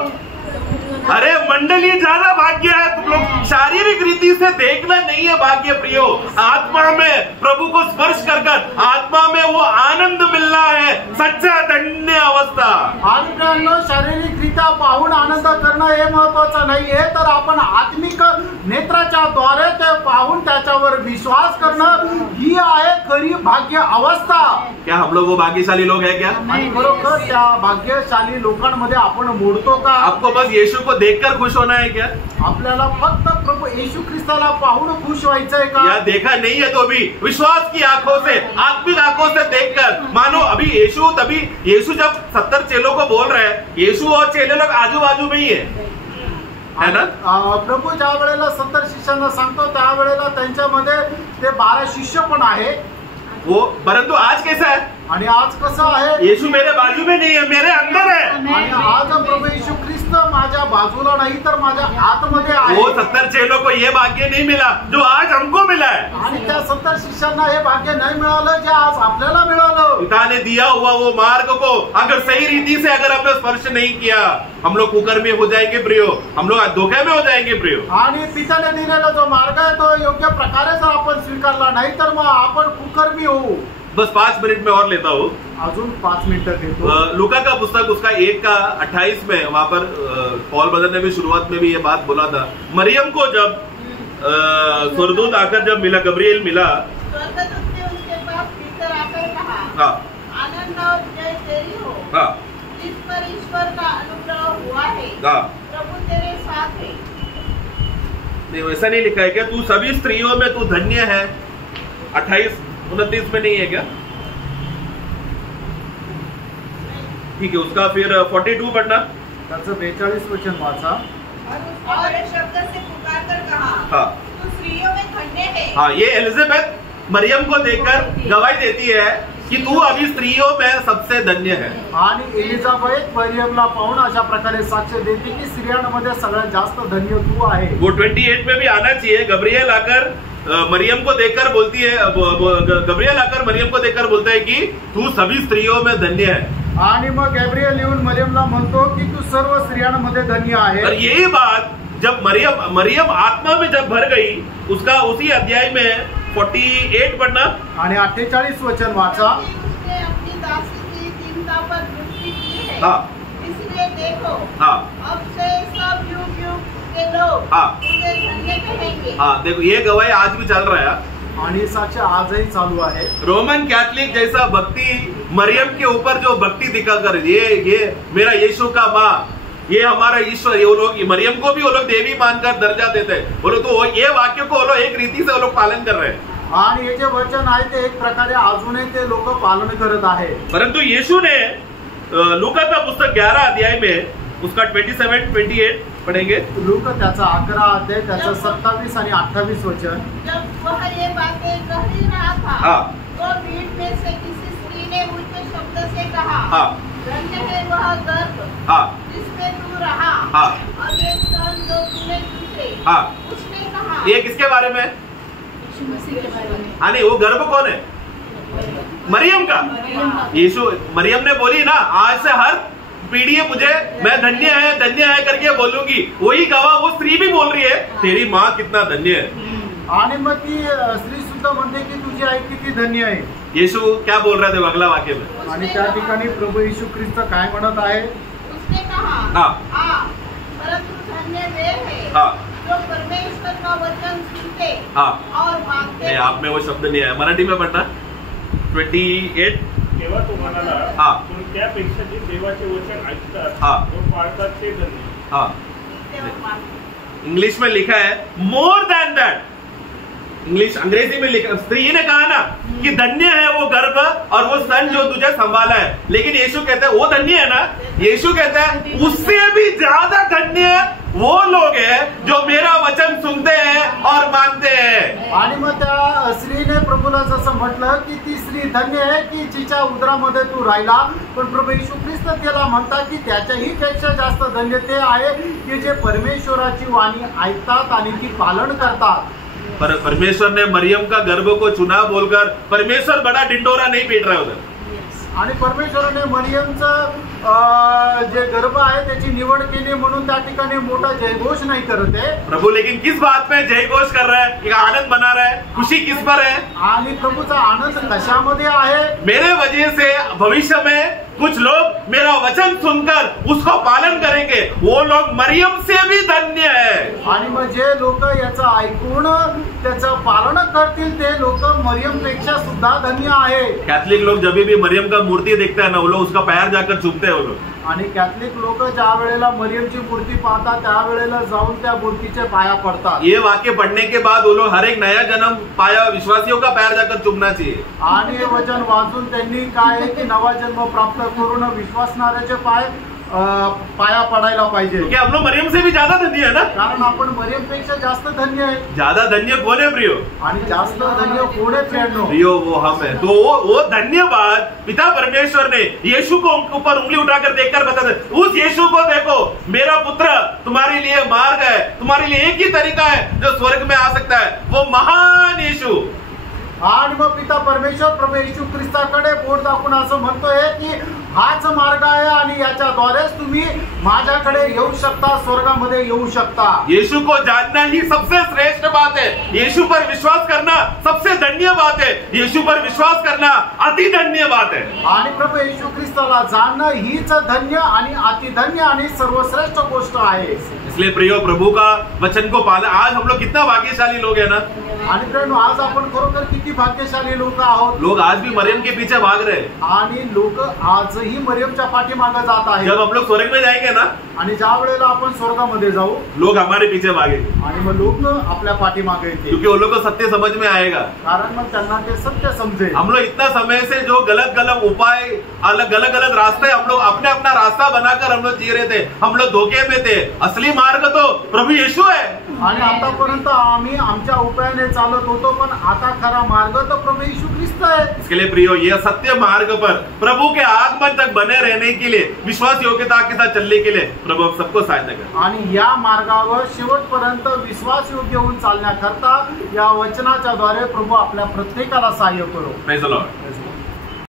अरे मंडली ज्यादा भाग्य है, तुम लोग शारीरिक रीति से देखना नहीं है भाग्य प्रियो, आत्मा में प्रभु को स्पर्श कर आत्मा में वो आनंद मिलना है, सच्चा धन्य अवस्था. आणि प्रियांनो, शारीरिकरित्या पाहून आनंद करणं हे महत्वाचं नाहीये, तर आपण आत्मिक नेत्राच्या द्वारे ते पाहून त्याच्यावर विश्वास करणं ही आहे खरी भाग्य अवस्था. क्या हम लोग वो भाग्यशाली लोग हैं क्या? आणि बरोबर त्या भाग्यशाली लोकांमध्ये आपण मोडतो का? आपको बस यीशु को देखकर खुश होना है क्या? आपल्याला फक्त प्रभू येशू ख्रिस्ताला पाहून खुश व्हायचंय का? या देखा नहीं है तो भी विश्वास की आंखों से, आत्मिक आंखों से देखकर, मानो अभी यीशु जब 70 चेलों को बोल रहे हैं, यीशु और चेले लोग आजू बाजू में ही है ना. प्रभू ज्या वेळेला 70 शिष्यांना सांगतो त्यावेळेला त्यांच्यामध्ये ते 12 शिष्य पण आहे. वो परंतु आज कैसा है, आणि आज कसं आहे, यीशु मेरे बाजू में नहीं है, मेरे अंदर है. आणि आज प्रभू येशू ख्रिस्त माझ्या बाजूला नाही तर माझ्या आतमध्ये आहे. वो 70 चेलों को ये भाग्य नहीं मिला जो आज हमको मिला है. आणि त्या 70 शिष्यांना हे भाग्य नहीं मिळालं जे आज आपल्याला मिळालं. पिता ने दिया हुआ वो मार्ग को अगर सही रीति से अगर हमने स्पर्श नहीं किया, हम लोग कुकर्मी हो जाएंगे प्रियो, हम लोग धोखे में हो जाएंगे प्रियो. आणि पिताने दिलेला जो मार्ग आहे तो योग्य प्रकारे जर आपण स्वीकारला नाही तर मग आपण कुकर्मी होऊ. बस 5 मिनट में और लेता हूँ, अजून 5 मिनिटं देतो. लूका का पुस्तक उसका 1:28 में वहां पर पॉल ब्रदर ने भी शुरुआत में भी ये बात बोला था. मरियम को जब स्वर्गदूत आकर जब मिला, गब्रिएल मिला, स्वर्गदूत ने उसके पास भीतर आकर कहा, हाँ, आनंद और जय तेरी हो, हाँ, जिस पर ईश्वर का अनुग्रह हुआ है, हाँ. प्रभु तेरे साथ है. नहीं वैसा नहीं लिखा है क्या, तू सभी स्त्रियों में तू धन्य है. 28-29 में नहीं है क्या? ठीक है, उसका फिर 42 पढ़ना. त्याचं 42 वचन वाचा. और एक शब्द से पुकार कर कहा, हाँ, तू स्त्रियों में धन्य धन्य है। हाँ, ये एलिजाबेथ मरियम को देखकर गवाही देती है कि तू अभी स्त्रियों में सबसे धन्य है। आणि एलिझाबेथ मरियमला पाहून अशा प्रकारे साक्ष देते की स्त्रियांमध्ये सगळ्यात जास्त धन्य तू आहे। वो 28 में भी आना चाहिए। गब्रियल आकर मरियम को देखकर बोलती है, गब्रियल आकर मरियम को देखकर बोलता है कि तू सभी स्त्रियों में धन्य है। आणि मग गैब्रियल येऊन मरियमला म्हणतो की तू सर्व स्त्रियांमध्ये धन्य आहे। और यही बात जब मरियम आत्मा में जब भर गई, उसका उसी अध्याय में 48 पढ़ना आणि 48 वचन वाचा। उसने अपनी दासी की दीनता पर दृष्टि की है। हाँ, इसलिए देखो, हाँ, अब से सब युग के लोग हाँ, उसे धन्य कहेंगे। हाँ, देखो ये गवाही आज भी चल रहा है आणि साक्ष आजही चालू आहे। रोमन कैथलिक जैसा भक्ति मरियम के ऊपर जो भक्ति दिखाकर ये मेरा यीशु का माँ, ये हमारा ईश्वर, ये वो लोग मरियम को भी वो लोग देवी मानकर दर्जा देते हैं। वो लोग तो ये वाक्य को वो लोग एक रीति से वो लोग पालन कर रहे हैं आणि हे जे वचन आहे ते एक प्रकारे अजूनही ते लोक पालन करत आहे। परंतु यीशु ने लूका का पुस्तक 11 अध्याय में उसका 27-28 पढ़ेंगे। लूका त्याचा 11 अध्याय त्याचा 27 आणि 28 वचन। जब वह ये बातें कह ही रहा था, हाँ, तो भीड़ में से किसी स्त्री ने ऊंचे शब्द से कहा, हाँ, धन्य है वह गर्भ हाँ, जिसमें तू रहा, हाँ, और ये स्तन जो तूने दूसरे। हाँ। उसने कहा, ये किसके बारे में? यीशु मसीह के बारे में। हाँ, नहीं, वो गर्भ कौन है? मरियम का। यीशु मरियम ने बोली ना, आज से हर पीढ़ी मुझे मैं धन्य है करके बोलूंगी। वही गवाह वो स्त्री भी बोल रही है, तेरी माँ कितना धन्य है। आणि मग ती स्त्री सुद्धा म्हणते की तुझी आई किती धन्य आहे। यीशु क्या बोल रहे थे अगला वाक्य में? आणि त्या ठिकाणी प्रभू येशू ख्रिस्त काय म्हणत आहे? उसने कहा, हाँ, हाँ, परंतु धन्य वे हैं हाँ, जो परमेश्वर का वचन सुनते हाँ। और मानते नहीं, हैं। आप में वो शब्द नहीं आया, मराठी में पढ़ना 28। तेव्हा तो म्हणाला, हा. पण त्यापेक्षा जे देवाचे वचन ऐकतात हा. व पाळतात ते धन्य। हाँ, ते मानते। इंग्लिश में लिखा है मोर देन दैट। इंग्लिश अंग्रेजी में लिखा, स्त्री ने कहा ना कि धन्य है वो गर्भ और वो स्तन जो तुझे संभाला है, लेकिन यीशु कहते हैं वो धन्य है ना। यीशु कहता है उससे भी ज्यादा धन्य वो लोग हैं जो मेरा वचन सुनते हैं और मानते हैं। आणि मग त्या स्त्रीने प्रभूला जसं म्हटलं की ती स्त्री धन्य आहे की जिच्या उदरामध्ये तू राहिला, पण प्रभू येशू ख्रिस्त त्याला म्हणतात की त्याच्याही पेक्षा जास्त धन्य ते आहे की जे परमेश्वराची वाणी ऐकतात आणि ती पालन करतात। पर परमेश्वर ने मरियम का गर्भ को चुना बोलकर परमेश्वर बड़ा ढिंडोरा नहीं पीट रहा उधर। आणि परमेश्वराने मरियमचं जे गर्भ आहे त्याची निवड केली म्हणून त्या ठिकाणी मोठा जयघोष नाही करत आहे प्रभु, लेकिन किस बात में जयघोष कर रहा है, आनंद मना रहा है, खुशी किस पर है? आणि प्रभूचा आनंद कशामध्ये आहे? मेरे वजह से भविष्य में कुछ लोग मेरा वचन सुनकर उसको पालन करेंगे, वो लोग मरियम से भी धन्य है। आणि मग जे लोक याचं ऐकून त्याचं पालन करतील ते लोक मरियम पेक्षा सुद्धा धन्य आहे। कैथलिक लोग जब भी मरियम का मूर्ति देखते हैं ना, वो लोग उसका पैर जाकर चूमते हैं वो लोग। आणि कॅथलिक लोक ज्या वेळेला मरियमची मूर्ती पाहतात त्या वेळेला जाऊन त्या मूर्तीचे पाया पडतात। ये वाक्य पढ़ने के बाद वो लोग हर एक नया जन्म पाया विश्वासियों का पैर जाकर चूमना चाहिए। आणि हे वचन वाचून त्यांनी काय की नवा जन्म प्राप्त करून विश्वासणाऱ्याचे पाया पडायला पाहिजे। क्योंकि हम लोग मरियम से भी ज्यादा धन्य है ना, कारण आपण मरियम पेक्षा जास्त धन्य आहे। ज्यादा धन्य कौन है प्रियो? आणि जास्त धन्य कोण आहे फ्रेंडनो? प्रियो वो हम है। तो वो धन्यवाद पिता परमेश्वर ने यीशु को ऊपर उंगली उठाकर देखकर बताते, उस यीशु को देखो, मेरा पुत्र तुम्हारे लिए मार्ग है, तुम्हारे लिए एक ही तरीका है जो स्वर्ग में आ सकता है, वो महान यीशु। आणि मग पिता परमेश्वर प्रभू येशू ख्रिस्ताकडे बोट दाखवून असं म्हणतोय की हाच मार्ग आहे आणि याच्याद्वारेच तुम्ही माझ्याकडे येऊ शकता, स्वर्गामध्ये येऊ शकता। यीशु को जानना ही सबसे श्रेष्ठ बात है। यीशु पर विश्वास करना सबसे धन्य बात है। यीशु पर विश्वास करना अति धन्य बात है। आणि प्रभू येशू ख्रिस्ताला जाणणं हीच धन्य आणि अति धन्य आणि सर्वश्रेष्ठ गोष्ट आहे। इसलिए प्रियो, प्रभु का वचन को पालन, आज हम लोग कितना भाग्यशाली लोग हैं ना। आणि फ्रेंड, आज आपण खरोखर किती भाग्यशाली लोक आहोत। लोग आज भी मरियम के पीछे भाग रहे हैं आणि लोक आजही मरियमच्या पाठीमागे जात आहेत। जब हम लोग स्वर्ग में जाएंगे ना, आणि ज्या वेळेला आपण स्वर्गामध्ये जाऊ, लोग हमारे पीछे भागेंगे, आणि मग लोक आपल्या पाठीमागे येतील, क्योंकि उन लोगों को सत्य समझ में आएगा। कारण मग त्यांना ते सत्य समजेल। हम लोग इतना समय से जो गलत गलत उपाय, अलग गलत रास्ते हम लोग अपने अपना रास्ता बनाकर हम लोग जी रहे थे, हम लोग धोखे में थे। असली मार्ग तो प्रभु यीशु है। आणि आतापर्यंत आम्ही आमच्या उपायाने चालत होतो, पण आता खरा मार्ग तो प्रभु यीशु ख्रिस्त है। इसके लिए प्रियो, ये सत्य मार्ग पर प्रभु के आगमन तक बने रहने के लिए, विश्वास योग्यता के साथ चलने के लिए प्रभु आप सबको सहायता करें। आणि या मार्गावर शेवटपर्यंत विश्वास योग्य होऊन चालण्याकरता या वचनाच्या द्वारे प्रभु आपल्या प्रत्येकाला सहाय्य करो। Praise the Lord.